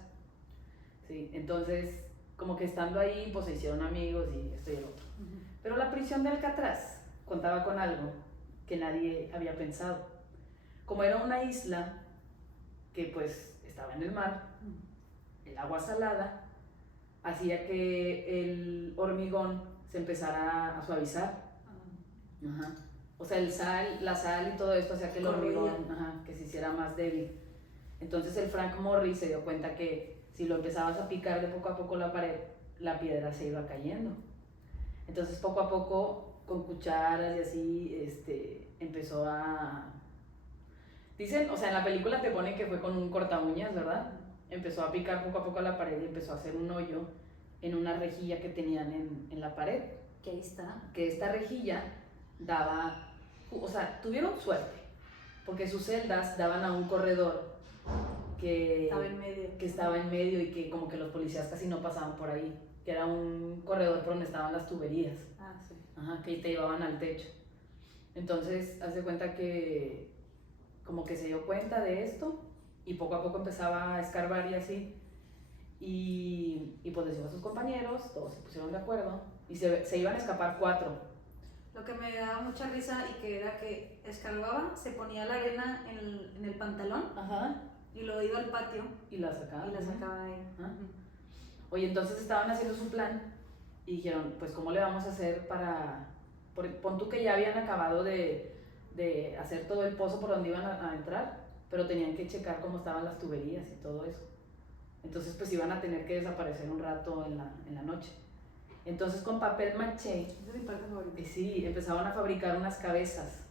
Sí, entonces como que estando ahí pues se hicieron amigos y esto y el otro. Pero la prisión de Alcatraz contaba con algo que nadie había pensado. Como era una isla que pues estaba en el mar, el agua salada hacía que el hormigón se empezara a suavizar. O sea, la sal y todo esto hacía que el hormigón que se hiciera más débil. Entonces el Frank Morris se dio cuenta que si lo empezabas a picar de poco a poco la pared, la piedra se iba cayendo. Entonces poco a poco, con cucharas y así, empezó a... Dicen, o sea, en la película te ponen que fue con un corta uñas, ¿verdad? Empezó a picar poco a poco la pared y empezó a hacer un hoyo en una rejilla que tenían en la pared. Que ahí está. Que esta rejilla daba... O sea, tuvieron suerte, porque sus celdas daban a un corredor que estaba en medio y que como que los policías casi no pasaban por ahí, que era un corredor por donde estaban las tuberías, Sí. que te llevaban al techo. Entonces, haz de cuenta que como que se dio cuenta de esto y poco a poco empezaba a escarbar y así, y pues les dijo a sus compañeros, todos se pusieron de acuerdo y se iban a escapar 4. Lo que me daba mucha risa y que era que escarbaba, se ponía la arena en el pantalón. Ajá. Y luego iba al patio. Y la sacaba. Y la sacaba de ahí. Oye, entonces estaban haciendo su plan y dijeron, pues ¿cómo le vamos a hacer para... Pon tú que ya habían acabado de hacer todo el pozo por donde iban a entrar, pero tenían que checar cómo estaban las tuberías y todo eso. Entonces pues iban a tener que desaparecer un rato en la noche. Entonces con papel maché, Esa es mi parte favorita. sí, empezaban a fabricar unas cabezas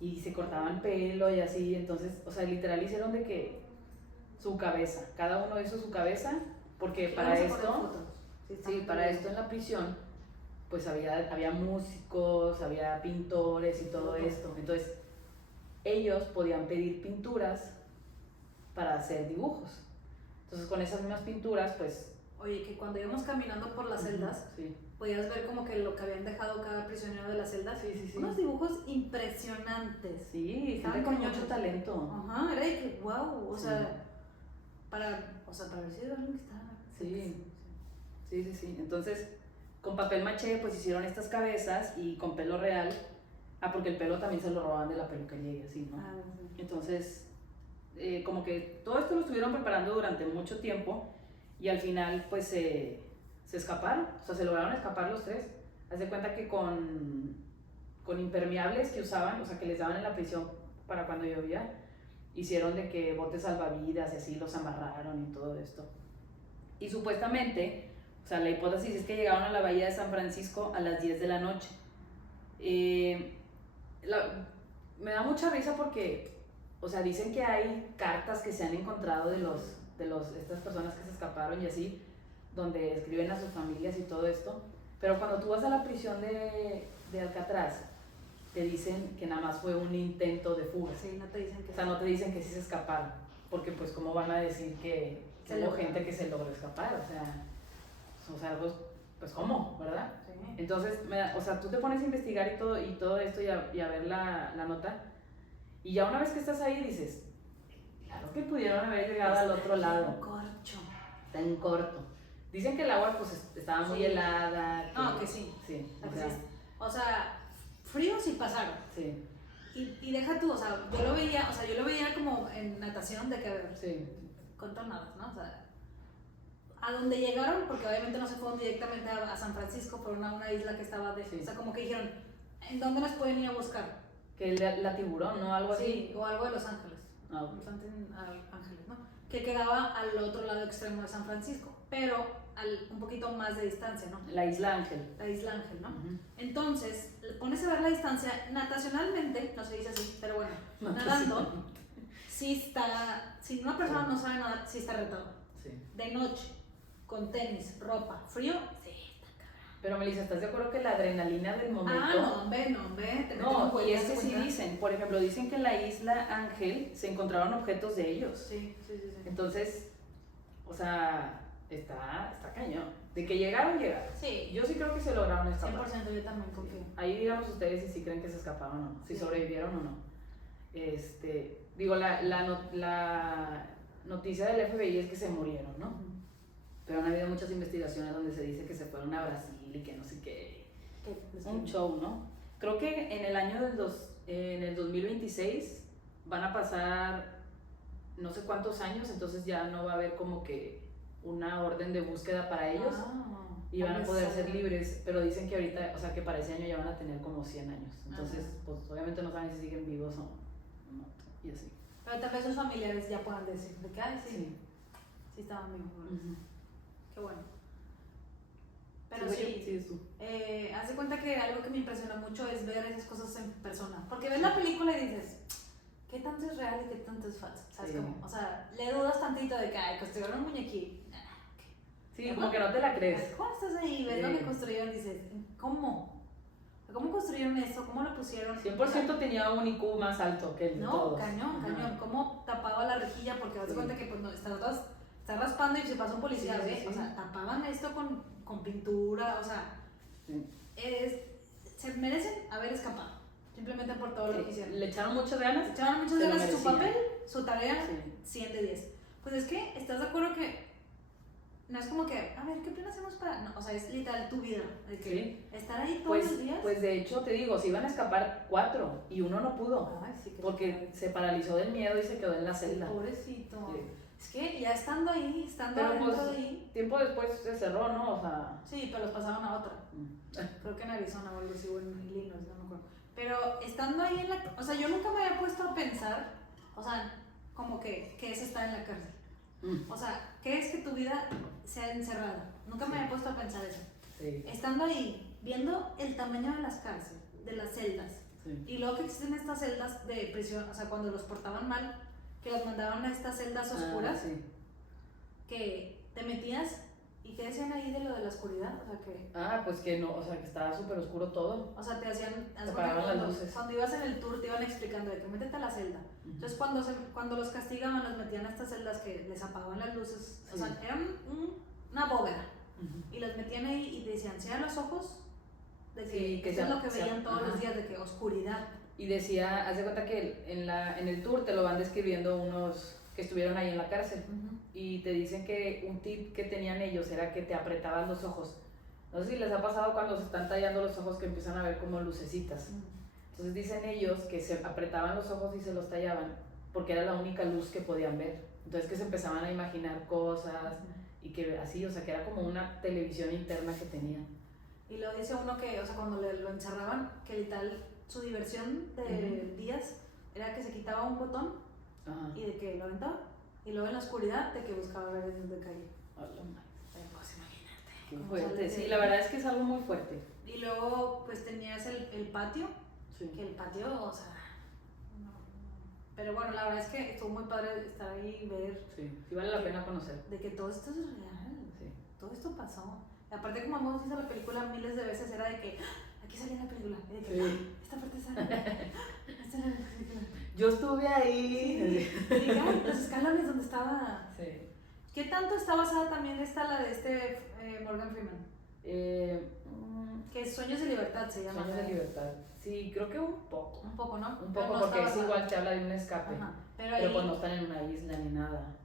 y se cortaban pelo y así. Entonces, o sea, literal hicieron de que su cabeza, cada uno hizo su cabeza, porque para esto, sí, para esto en la prisión, pues había músicos, había pintores y todo esto. Entonces, ellos podían pedir pinturas para hacer dibujos. Entonces, con esas mismas pinturas, pues... Oye, que cuando íbamos caminando por las celdas, sí, podías ver como que lo que habían dejado cada prisionero de las celdas. sí. Unos dibujos impresionantes. Sí, gente con mucho talento. Ajá, era de que, wow, o sea, para ver si era alguien que estaba... Sí. Entonces, con papel maché, pues hicieron estas cabezas y con pelo real. Porque el pelo también se lo robaban de la peluquería y así, ¿no? Sí. Entonces, como que todo esto lo estuvieron preparando durante mucho tiempo y al final, pues, se escaparon. O sea, se lograron escapar los 3. Haz de cuenta que con impermeables que usaban, o sea, que les daban en la prisión para cuando llovía, hicieron de que botes salvavidas y así los amarraron y todo esto. Y supuestamente, o sea, la hipótesis es que llegaron a la bahía de San Francisco a las 10 de la noche. Me da mucha risa porque, o sea, dicen que hay cartas que se han encontrado de estas personas que se escaparon y así, donde escriben a sus familias y todo esto, pero cuando tú vas a la prisión de Alcatraz, te dicen que nada más fue un intento de fuga. Sí, no te dicen que... O sea, no te dicen que sí se escaparon, porque pues cómo van a decir que hubo gente que se logró escapar, o sea, pues ¿cómo? ¿Verdad? Sí. Entonces, o sea, tú te pones a investigar y todo esto y a ver la nota, y ya una vez que estás ahí dices, claro que pudieron haber llegado al otro lado. Está en corto. Dicen que el agua pues estaba muy helada. Que sí. Sí. O sea, frío sí pasaron. Sí. Y deja tú, o sea, yo lo veía como en natación de que sí. Con tornados, ¿no? O sea, a donde llegaron, porque obviamente no se fueron directamente a San Francisco, fueron a una isla que estaba sí. O sea, como que dijeron, ¿en dónde nos pueden ir a buscar? Que la Tiburón, ¿no? Algo así. Sí, o algo de Los Ángeles. Ah, okay. Los Ángeles, ¿no? Que quedaba al otro lado extremo de San Francisco, pero un poquito más de distancia, ¿no? La Isla Ángel. La Isla Ángel, ¿no? Entonces, pones a ver la distancia, natacionalmente, no se dice así, pero bueno, nadando, sí está, si una persona no sabe nadar, sí está retado. Sí. De noche, con tenis, ropa, frío, sí, está cabrón. Pero Melissa, ¿estás de acuerdo que la adrenalina del momento? No, hombre, No, y es que sí dicen, por ejemplo, dicen que en la Isla Ángel se encontraron objetos de ellos. Sí. Entonces, o sea, está cañón. De que llegaron. Sí. Yo sí creo que se lograron escapar. 100% yo también confío. Ahí díganos ustedes si sí creen que se escaparon o no, si sobrevivieron o no. Digo, la noticia del FBI es que se murieron, ¿no? Pero han habido muchas investigaciones donde se dice que se fueron a Brasil y que no sé qué. Un show, ¿no? Creo que en el año en el 2026 van a pasar no sé cuántos años, entonces ya no va a haber como que una orden de búsqueda para ellos y van a poder ser libres, pero dicen que ahorita, o sea, que para ese año ya van a tener como 100 años, entonces pues obviamente no saben si siguen vivos o no, y así. Pero tal vez sus familiares ya puedan decir de que, sí estaban vivos. Qué bueno. Pero sí, haz de cuenta que algo que me impresiona mucho es ver esas cosas en persona, porque ves la película y dices, ¿qué tanto es real y qué tanto es falso? ¿Sabes cómo? O sea, le dudas tantito de que, construyeron un muñequito. Sí, como que no te la crees. ¿Cómo estás ahí? Ves lo que construyeron y dices, ¿cómo? ¿Cómo construyeron esto? ¿Cómo lo pusieron? 100% tenía un IQ más alto que el de todos. Cañón. ¿Cómo tapaba la rejilla? Porque haz de cuenta que pues, no, estás raspando y se pasa un policía, ¿ves? O sea, tapaban esto con pintura, o sea, se merecen haber escapado. Simplemente por todo lo que hicieron. Le echaron muchas ganas. Su papel, su tarea, 100 de 10. Pues es que, ¿estás de acuerdo que no es como que, a ver, ¿qué plan hacemos para...? No, o sea, es literal tu vida, de que Sí. estar ahí todos los días. Pues de hecho, te digo, se iban a escapar 4 y uno no pudo. Ay, sí que Porque se paralizó del miedo y se quedó en la celda. pobrecito. Sí. Es que ya estando ahí, estando Pero adentro pues, de ahí... tiempo después se cerró, ¿no? O sea... Sí, pero los pasaban a otra. Creo que en Arizona o algo así, o en Illinois, no me acuerdo. Pero estando ahí en la... O sea, yo nunca me había puesto a pensar, o sea, como que es estar en la cárcel. O sea, ¿qué es que tu vida sea encerrada? Nunca me había puesto a pensar eso. Sí. Estando ahí, viendo el tamaño de las cárceles, de las celdas, Sí. y luego que existen estas celdas de prisión, o sea, cuando los portaban mal, que los mandaban a estas celdas oscuras, Sí. que te metías, ¿y qué decían ahí de lo de la oscuridad? O sea, que... Pues que no, o sea, que estaba súper oscuro todo. O sea, te hacían... haz Te cuenta apagaban cuando, las luces. cuando ibas en el tour te iban explicando de que métete a la celda. Entonces cuando los castigaban, los metían a estas celdas que les apagaban las luces. O Sí. sea, eran una bóveda. Ujú. Y los metían ahí y te decían, cierra los ojos. De que, Sí, que eso es se- lo que se- veían todos ajá. los días, de que oscuridad. Y decía, haz de cuenta que en el tour te lo van describiendo unos que estuvieron ahí en la cárcel. Y te dicen que un tip que tenían ellos era que te apretaban los ojos. No sé si les ha pasado cuando se están tallando los ojos que empiezan a ver como lucecitas. Entonces dicen ellos que se apretaban los ojos y se los tallaban porque era la única luz que podían ver. Entonces que se empezaban a imaginar cosas y que así, o sea, que era como una televisión interna que tenían. Y luego dice uno que, o sea, cuando lo encerraban, que literal su diversión de días era que se quitaba un botón Ajá. y de que lo aventaba. Y luego en la oscuridad de que buscaba ver en dónde caía. Hola, ma. Pues imagínate. Qué cómo fuerte. sales de Sí, ahí. la verdad es que es algo muy fuerte. Y luego pues tenías el patio, Sí. que el patio, o sea... no. Pero bueno, la verdad es que estuvo muy padre estar ahí y ver Sí vale la pena conocer. de que todo esto es real. Sí. Todo esto pasó. Y aparte como hemos visto la película miles de veces, era de que "Ah, aquí salía la película". Y de que Sí. esta parte sale. Esta era la película. Yo estuve ahí. Sí. Y ya, los escalones donde estaba... Sí. ¿Qué tanto está basada también la de Morgan Freeman? Que es Sueños de Libertad se llama. Sueños de libertad. Sí, creo que un poco. Un poco, ¿no? Un Pero poco, no porque está es basada. igual, te habla de un escape. Ajá. Pero ahí, pues no están en una isla ni nada.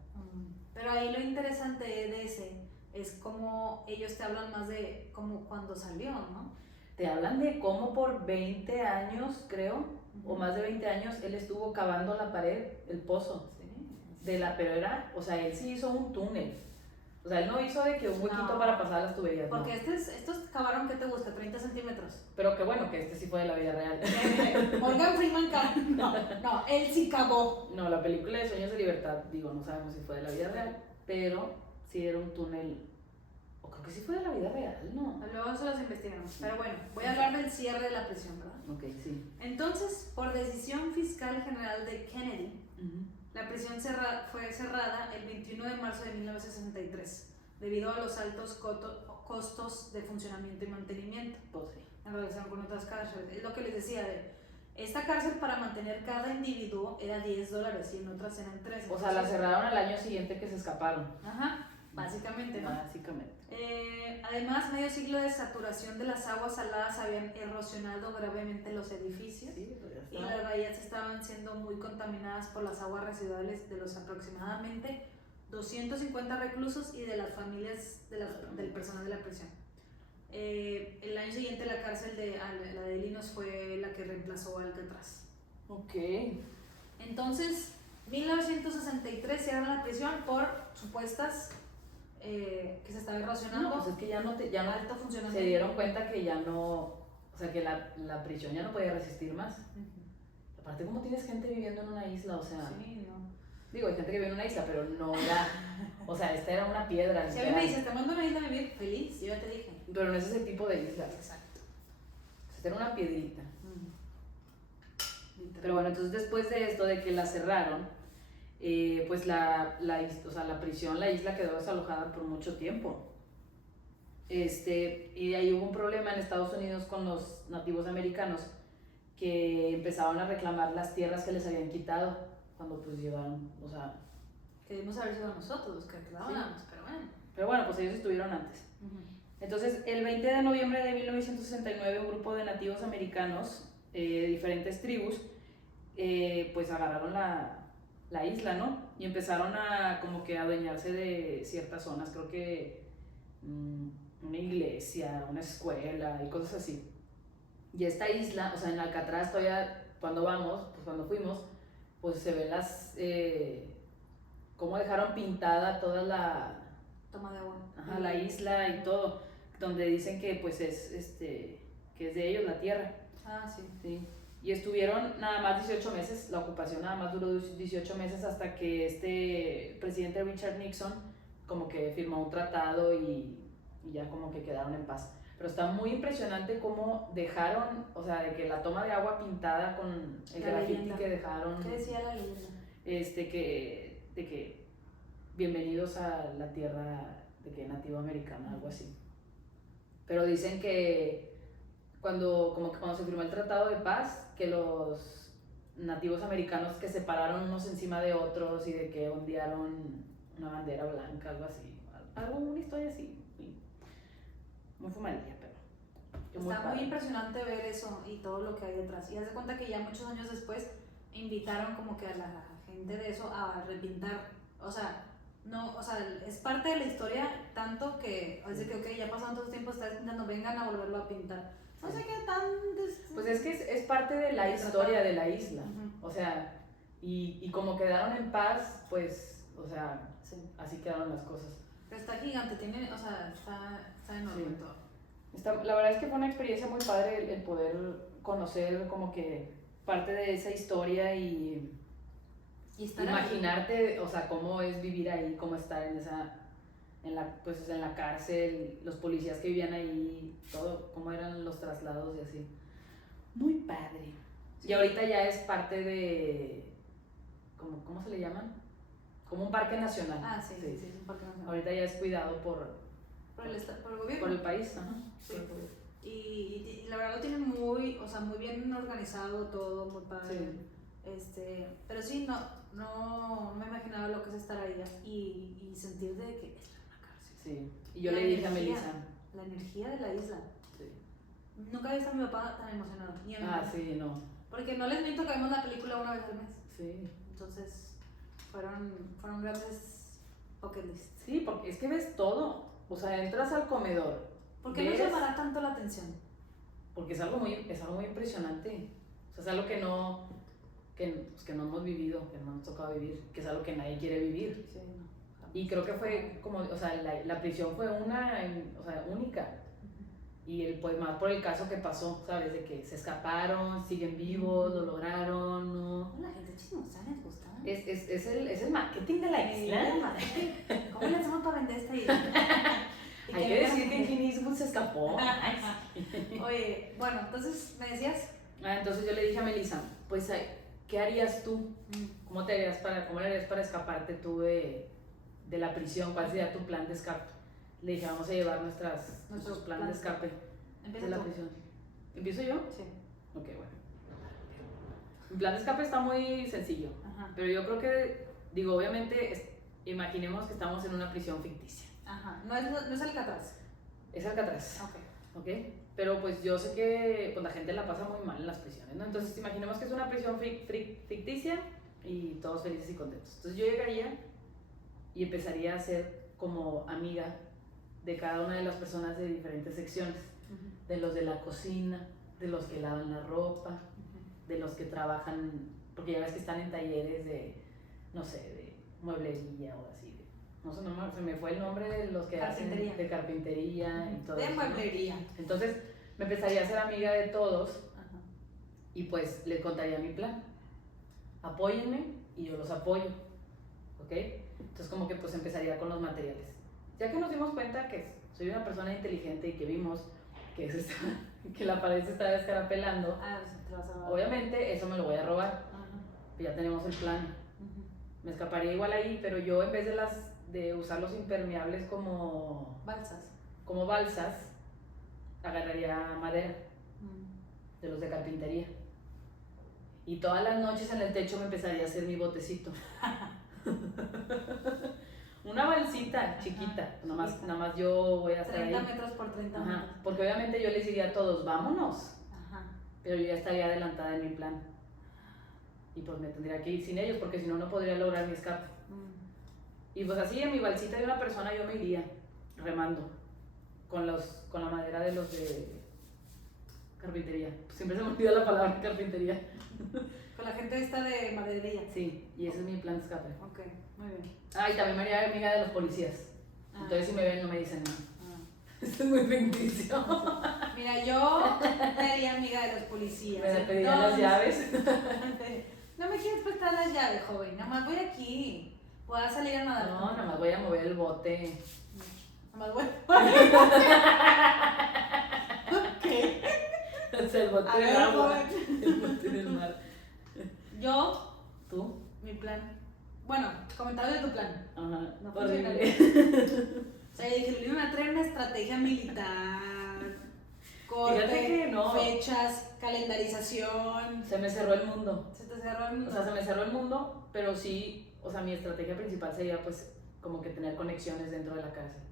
pero ahí lo interesante de ese es como ellos te hablan más de como cuando salió, ¿no? Te hablan de cómo por 20 años, creo, o más de 20 años, él estuvo cavando la pared, el pozo. Sí. Pero era, o sea, él sí hizo un túnel. O sea, él no hizo de que un huequito No. para pasar las tuberías, no. Porque estos cavaron, ¿qué te gusta? 30 centímetros. Pero qué bueno que este sí fue de la vida real. Morgan Freeman no, él sí cavó. No, la película de Sueños de Libertad, digo, no sabemos si fue de la vida real, pero sí era un túnel, o creo que sí fue de la vida real, ¿no? Luego se los investigamos. Pero bueno, voy a hablar del cierre de la prisión, ¿verdad? Ok, sí. Entonces, por decisión fiscal general de Kennedy, la prisión fue cerrada el 21 de marzo de 1963 debido a los altos costos de funcionamiento y mantenimiento Pues sí. en relación con otras cárceles. Es lo que les decía de esta cárcel para mantener cada individuo era $10 y en otras eran 3. O sea, la cerraron al año siguiente que se escaparon. Ajá, básicamente, ¿no? Básicamente. Además, medio siglo de saturación de las aguas saladas habían erosionado gravemente los edificios. Sí, pues ya Y está. las bahías estaban siendo muy contaminadas por las aguas residuales de los aproximadamente 250 reclusos y de las familias del personal de la prisión. El año siguiente la cárcel la de Illinois fue la que reemplazó a Alcatraz. Ok. Entonces, 1963 cierran la prisión por supuestas que se estaba erosionando. No, pues es que ya no alto funcionamiento. se dieron cuenta que ya no, o sea, que la prisión ya no podía resistir más. Aparte, como tienes gente viviendo en una isla, o sea, Sí, no. digo, hay gente que vive en una isla, pero no era, o sea, esta era una piedra. Si a mí me dices, te mando a una isla a vivir feliz, yo ya te dije. Pero no es ese tipo de islas, Exacto. esta era una piedrita. Pero bueno, entonces después de esto, de que la cerraron, pues o sea, la prisión, la isla quedó desalojada por mucho tiempo. Y ahí hubo un problema en Estados Unidos con los nativos americanos que empezaban a reclamar las tierras que les habían quitado cuando pues llevaron, o sea... Que debimos haber sido nosotros los que quedábamos, pero bueno. Pero bueno, pues ellos estuvieron antes. Entonces, el 20 de noviembre de 1969, un grupo de nativos americanos de diferentes tribus, pues agarraron la isla, ¿no? y empezaron a como que adueñarse de ciertas zonas, creo que una iglesia, una escuela y cosas así. Y esta isla, o sea, en Alcatraz todavía cuando vamos, pues cuando fuimos, pues se ven las, cómo dejaron pintada toda la Toma de agua. Ajá, la isla y todo, donde dicen que pues es, que es de ellos la tierra. Ah, sí. Sí. Y estuvieron nada más 18 meses, la ocupación nada más duró 18 meses hasta que el presidente Richard Nixon como que firmó un tratado y ya como que quedaron en paz. Pero está muy impresionante cómo dejaron, o sea, de que la toma de agua pintada con el graffiti que dejaron. ¿Qué decía la leyenda? De que bienvenidos a la tierra de que nativa americana, algo así. Pero dicen que cuando se firmó el Tratado de Paz, que los nativos americanos que se pararon unos encima de otros y de que ondearon una bandera blanca, algo así, una historia así, muy fumadilla, pero está muy impresionante ver eso y todo lo que hay detrás. Y haz de cuenta que ya muchos años después invitaron como que a la gente de eso a repintar, o sea, no, o sea, es parte de la historia tanto que, es de que, ok, ya pasaron tanto tiempo, está pintando, vengan a volverlo a pintar. No sé qué tan... Pues es que es parte de la historia de la isla, o sea, y como quedaron en paz, pues, o sea, sí, así quedaron las cosas. Pero está gigante, tiene, o sea, está enorme sí. todo. La verdad es que fue una experiencia muy padre el poder conocer como que parte de esa historia y imaginarte, ahí. O sea, cómo es vivir ahí, cómo estar en la cárcel, los policías que vivían ahí, todo, cómo eran los traslados y así. Muy padre. Sí. Y ahorita ya es parte de, ¿cómo se le llaman? Como un parque nacional. Ah, sí, sí, es un parque nacional. Ahorita ya es cuidado por el gobierno. Por el país, ajá. Sí. Y la verdad lo tienen muy bien organizado todo, muy padre. Sí. Pero sí, no me imaginaba lo que es estar ahí y sentir de que es una cárcel. Sí, y yo le dije a Melissa. La energía de la isla. Sí. Nunca había visto a mi papá tan emocionado. Ni a mi mamá. Sí, no. Porque no les miento que vemos la película una vez al mes. Sí. Entonces, fueron grandes bucket list. Sí, porque es que ves todo. O sea, entras al comedor. ¿Por qué nos llamará tanto la atención? Porque es algo muy impresionante. O sea, es algo que no hemos vivido, que no nos ha tocado vivir, que es algo que nadie quiere vivir. Sí, no. Y creo que fue como, o sea, la prisión fue única. Y pues más por el caso que pasó, ¿sabes? De que se escaparon, siguen vivos, lo lograron, ¿no? La gente chismosa les gusta. Es el marketing de la isla. ¿Cómo le hacemos para vender esta isla? Hay que decir que Clint Eastwood se escapó. Oye, bueno, entonces, ¿me decías? Entonces yo le dije a Melissa, pues, ¿qué harías tú? ¿Cómo le harías para escaparte tú de la prisión? ¿Cuál sería tu plan de escape? Le dije, vamos a llevar nuestros planes de escape de la prisión. ¿Empiezo yo? Sí. Ok, bueno. Mi plan de escape está muy sencillo. Ajá. Pero yo creo que, obviamente, imaginemos que estamos en una prisión ficticia. Ajá. No es Alcatraz. Es Alcatraz. Ok. Pero pues yo sé que pues, la gente la pasa muy mal en las prisiones, ¿no? Entonces imaginemos que es una prisión ficticia y todos felices y contentos. Entonces yo llegaría y empezaría a ser como amiga de cada una de las personas de diferentes secciones. De los de la cocina, de los que lavan la ropa, de los que trabajan, porque ya ves que están en talleres de, no sé, de mueblería o así. No sé, se me fue el nombre de los que hacen de carpintería y todo de eso. De mueblería. ¿No? Entonces me empezaría a ser amiga de todos. Y pues les contaría mi plan. Apóyenme y yo los apoyo. ¿Ok? Entonces como que pues empezaría con los materiales. Ya que nos dimos cuenta que soy una persona inteligente y que vimos que la pared se está descarapelando, obviamente eso me lo voy a robar. Ya tenemos el plan. Me escaparía igual ahí, pero yo en vez de usar los impermeables como balsas, agarraría madera de los de carpintería. Y todas las noches en el techo me empezaría a hacer mi botecito. Una balsita chiquita, nada más yo voy a estar 30 ahí. metros por 30 metros. Porque obviamente yo les diría a todos, vámonos. Pero yo ya estaría adelantada en mi plan. y pues me tendría que ir sin ellos porque si no, no podría lograr mi escape. Y pues así en mi balsita de una persona yo me iría remando con la madera de los de carpintería. Siempre se me olvida la palabra carpintería. Con la gente esta de maderería. Sí, y ese es mi plan de escape. Ok, muy bien. Ah, y también me haría amiga de los policías. Entonces si me ven no me dicen nada. Esto es muy ficticio. Mira, yo me haría amiga de los policías. Me pedirían las llaves. No me quieres prestar las llaves, joven. Nada más voy aquí. Voy a salir a nadar. No, nada más voy a mover el bote. Nada más voy. ¿Qué? Es el bote del agua. El bote del mar. Yo, ¿Tú? mi plan. Bueno, comentario de tu plan. Ajá. No Horrible. O sea, yo dije, Luli me va a traer una estrategia militar. Corte, Fíjate que no. fechas, calendarización. Se me cerró el mundo. Se te cerró el mundo. O sea, se me cerró el mundo, pero sí, o sea, mi estrategia principal sería pues como que tener conexiones dentro de la cárcel.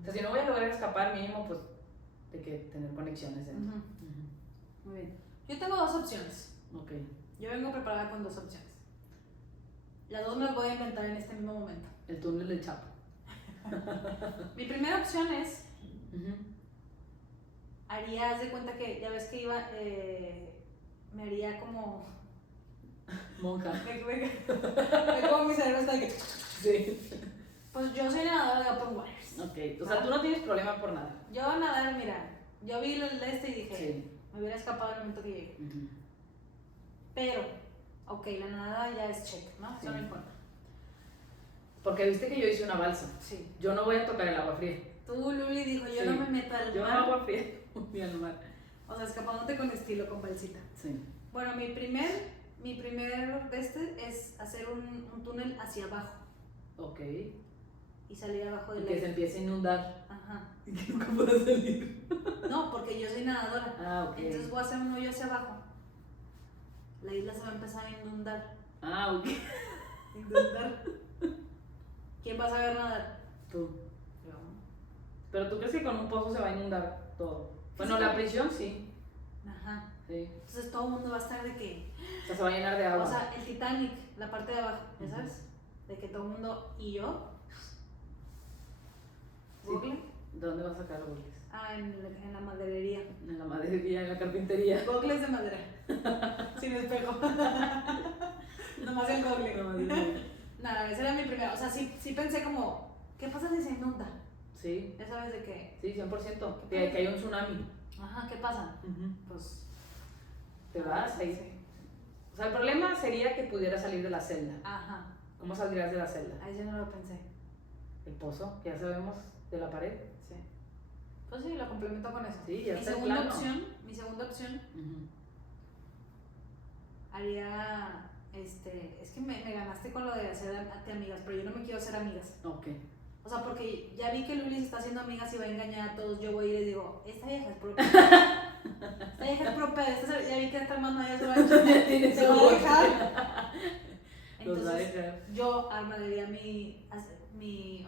O sea, si no voy a lograr escapar, mínimo pues de que tener conexiones dentro. Muy bien. Yo tengo dos opciones. Ok. Yo vengo preparada con dos opciones. Las dos me las voy a inventar en este mismo momento. El túnel del Chapo. Mi primera opción es, haz de cuenta que, ya ves que iba, me haría como... Monja. como mi cerebro está que... Sí. Pues yo soy nadadora de open waters. Ok. O sea, tú no tienes problema por nada. Yo nadar, mira, yo vi el este y dije, Sí. me hubiera escapado el momento que llegué. Pero, ok, la nadada ya es check, ¿no? Sí. Eso no importa. Porque viste que yo hice una balsa. Sí. Yo no voy a tocar el agua fría. Tú, Luli, dijo, yo Sí. no me meto al Yo no mar. agua fría. Fui al mar. O sea, escapándote con estilo, con balsita. Sí. Bueno, mi primer de este es hacer un túnel hacia abajo Ok. y salir abajo Y del que se aire. empiece a inundar. Ajá. Y que nunca pueda salir. No, porque yo soy nadadora. Ah, ok. Entonces voy a hacer un hoyo hacia abajo. La isla se va a empezar a inundar. Ah, ok. Inundar. ¿Quién va a saber nadar? Tú. Yo. Pero tú crees que con un pozo se va a inundar todo. Bueno, Sí. la prisión sí. Ajá. Sí. Entonces todo el mundo va a estar de que... O sea, se va a llenar de agua. O sea, el Titanic, la parte de abajo, ¿ya Ujú. sabes? De que todo el mundo... ¿Y yo? Sí. ¿Google? ¿Dónde vas a sacar goles? Ah, en la maderería. En la maderería, en la carpintería. Gogles de madera. Sin espejo. Nomás el gogle. La maderería. Nada, esa era mi primera. O sea, sí pensé como, ¿qué pasa si se inunda? Sí, Ya sabes de qué. sí, 100%. Que hay un tsunami. Ajá, ¿qué pasa? Pues. Te vas ahí. Sí. O sea, el problema sería que pudieras salir de la celda. Ajá. ¿Cómo saldrías de la celda? Ahí sí no lo pensé. El pozo, que ya sabemos, de la pared. Sí. Pues sí, lo complemento con eso. Sí, ya mi está el segunda plano. mi segunda opción haría. Es que me ganaste con lo de hacerte amigas, pero yo no me quiero hacer amigas. Ok. O sea, porque ya vi que Luli se está haciendo amigas y va a engañar a todos. Yo voy y les digo, esta vieja es propia. Esta vieja es propia. Ya vi que esta hermana ya se va a Tiene se su va a voz. dejar. Los va a Entonces, dejar. yo armaría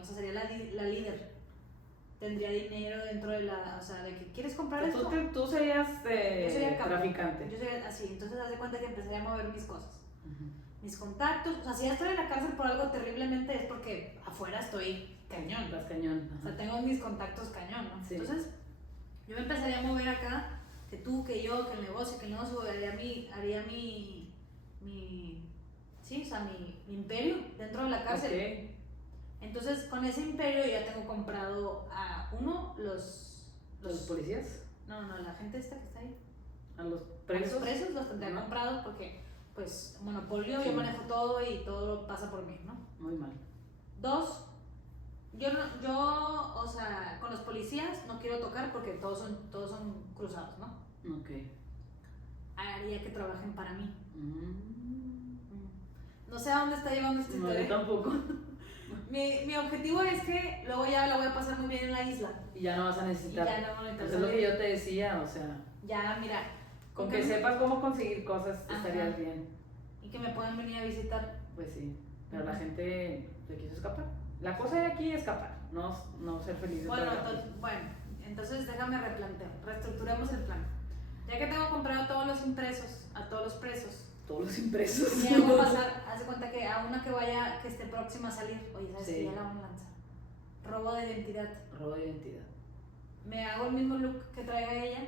o sea, sería la líder. Tendría dinero dentro de la, o sea, de que quieres comprar esto. Tú serías Yo sería traficante. Yo sería así, entonces haz de cuenta que empezaría a mover mis cosas. Mis contactos, o sea, si ya estoy en la cárcel por algo terriblemente es porque afuera estoy cañón. Las cañón. O sea, tengo mis contactos cañón, ¿no? Sí. Entonces, yo me empezaría a mover acá, que tú, que yo, que el negocio, haría mi sí, o sea, mi imperio dentro de la cárcel. Ok. Entonces, con ese imperio ya tengo comprado a ¿Los policías? No, la gente esta que está ahí. ¿A los A presos? los presos los tendría Ajá. comprados porque, pues, monopolio, Sí. yo manejo todo y todo pasa por mí, ¿no? Muy mal. 2, o sea, con los policías no quiero tocar porque todos son cruzados, ¿no? Ok. Haría que trabajen para mí. Mm. No sé a dónde está llevando esta No, historia. yo tampoco. Mi objetivo es que luego ya la voy a pasar muy bien en la isla. Y ya no vas a Y necesitar. ya no voy a Eso es lo que yo te decía, o sea, Ya, mira. con que sepas cómo conseguir cosas Ajá. estarías bien. Y que me puedan venir a visitar. Pues sí, pero la Ujú. gente se quiso escapar. La cosa de aquí es escapar, no ser feliz. Entonces déjame replantear. Reestructuremos el plan. Ya que tengo comprado a todos los presos, todos los impresos. Y hago pasar, haz de cuenta que a una que vaya, que esté próxima a salir, oye, ¿sabes Sí. que ya la van a lanzar? Robo de identidad. Robo de identidad. Me hago el mismo look que traiga ella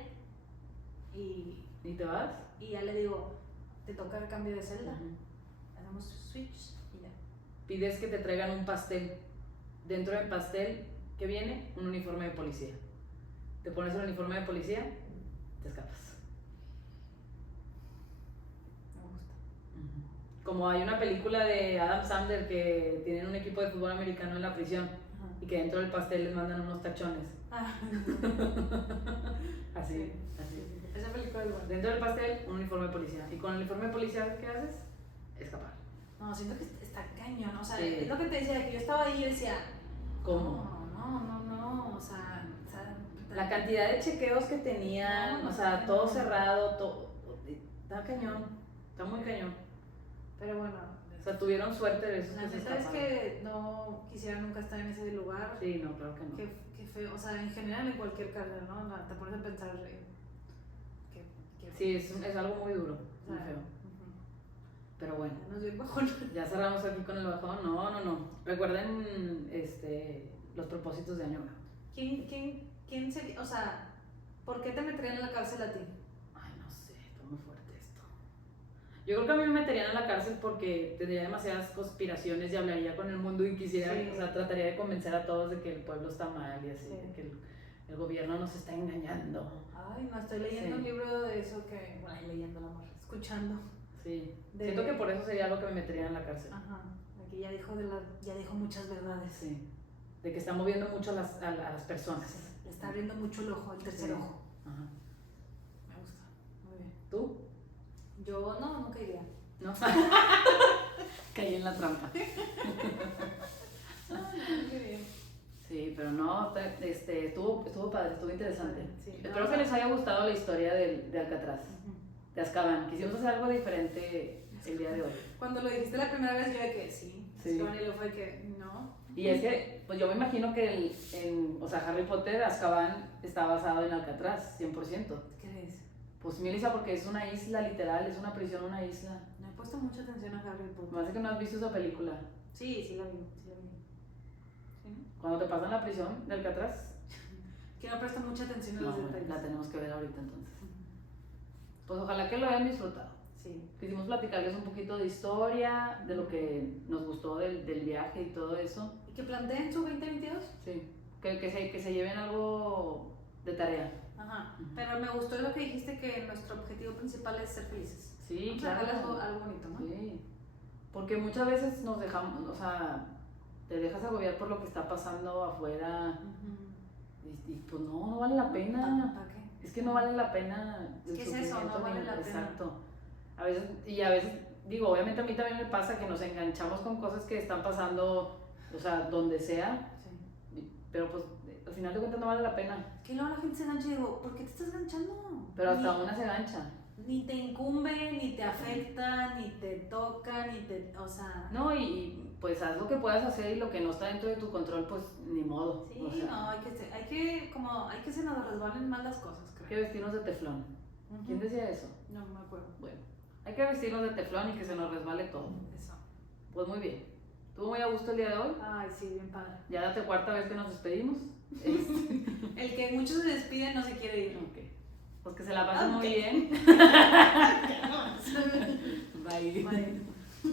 y ¿Y te vas? ya le digo, te toca el cambio de celda. Ujú. Hacemos switch y ya. Pides que te traigan un pastel. Dentro del pastel, ¿qué viene? Un uniforme de policía. Te pones el uniforme de policía, te escapas. Me gusta. Como hay una película de Adam Sandler que tienen un equipo de fútbol americano en la prisión Ajá. y que dentro del pastel les mandan unos tachones. Ah. Así, Sí. así. Esa película es buena. Dentro del pastel, un uniforme de policía. Y con el uniforme de policía, ¿qué haces? Escapar. No, siento que está cañón, o sea, Sí. es lo que te decía, que yo estaba ahí y decía, ¿Cómo? no, o sea La cantidad de chequeos que tenían, No, o sea, no. todo cerrado, todo. Está cañón. Está muy cañón. Pero bueno, O sea, tuvieron suerte de esos la que se neta es escaparon. que no quisiera nunca estar en ese lugar. Sí, no, claro que no. Qué feo, o sea, en general en cualquier carrera, ¿no? Te pones a pensar que Sí, es algo muy duro, o muy sea, feo. ujú. Pero bueno, Ya nos dio el bajón. ya cerramos aquí con el bajón. No. Recuerden los propósitos de año nuevo. ¿Quién sería, o sea, por qué te meterían en la cárcel a ti? Ay, no sé, está muy fuerte esto. Yo creo que a mí me meterían en la cárcel porque tendría demasiadas conspiraciones y hablaría con el mundo y quisiera, Sí. o sea, trataría de convencer a todos de que el pueblo está mal y así, Sí. de que el gobierno nos está engañando. Ay, no, estoy leyendo Sí. un libro de eso que, bueno, leyendo el amor, escuchando. Sí, De- siento que por eso sería lo que me meterían en la cárcel. Ajá, aquí ya dijo muchas verdades. Sí, de que está moviendo mucho a las personas. Sí, le está abriendo mucho el ojo, el tercer Sí. ojo. Ajá. Me gusta, muy bien. ¿Tú? Yo nunca iría. ¿No? Caí en la trampa. Nunca iría. Sí, pero no, estuvo padre, estuvo interesante. Sí. Espero que les haya gustado la historia de Alcatraz, Ujú. de Azkaban. Quisimos hacer algo diferente el día de hoy. Cuando lo dijiste la primera vez, yo de que sí. Sí. Y luego fue que no. Y es que, pues yo me imagino que Harry Potter, Azkaban está basado en Alcatraz, 100%. ¿Qué crees? Pues Melissa, porque es una isla literal, es una prisión, una isla. No he puesto mucha atención a Harry Potter. Me hace que no has visto esa película. Sí la vi, sí la vi. ¿Sí? Cuando te pasan la prisión de Alcatraz, Que no presto mucha atención a no, los detalles. la tenemos que ver ahorita entonces. Ujú. Pues ojalá que lo hayan disfrutado. Sí. Quisimos platicarles un poquito de historia, de lo que nos gustó del viaje y todo eso. ¿Y que planteen su 2022? Sí, que se lleven algo de tarea. Ajá. Ujú. Pero me gustó lo que dijiste, que nuestro objetivo principal es ser felices. Sí, O sea, claro. algo, algo bonito, ¿no? Sí, porque muchas veces nos dejamos, o sea, te dejas agobiar por lo que está pasando afuera Ujú. y pues no vale la pena. ¿Para qué? Es que no vale la pena Es el que es eso, sufrimiento no vale ni- la pena. Exacto. A veces, digo, obviamente a mí también me pasa que nos enganchamos con cosas que están pasando, o sea, donde sea, Sí. pero pues al final de cuentas no vale la pena. Que luego la gente se engancha y digo, ¿por qué te estás enganchando? Pero hasta una se engancha. Ni te incumbe, ni te afecta, ni te toca, o sea... No, y pues haz lo que puedas hacer y lo que no está dentro de tu control, pues ni modo. Sí, o sea, no, hay que se nos resbalen más las cosas, hay que creo. vestirnos de teflón. Ujú. ¿Quién decía eso? No me acuerdo. Bueno, hay que vestirnos de teflón y que se nos resbale todo. Eso. Pues muy bien. ¿Estuvo muy a gusto el día de hoy? Ay, sí, bien padre. Ya date cuarta vez que nos despedimos. El que muchos se despiden no se quiere ir. Ok. Pues que se la pasen muy Ok. bien. Bye. Bye.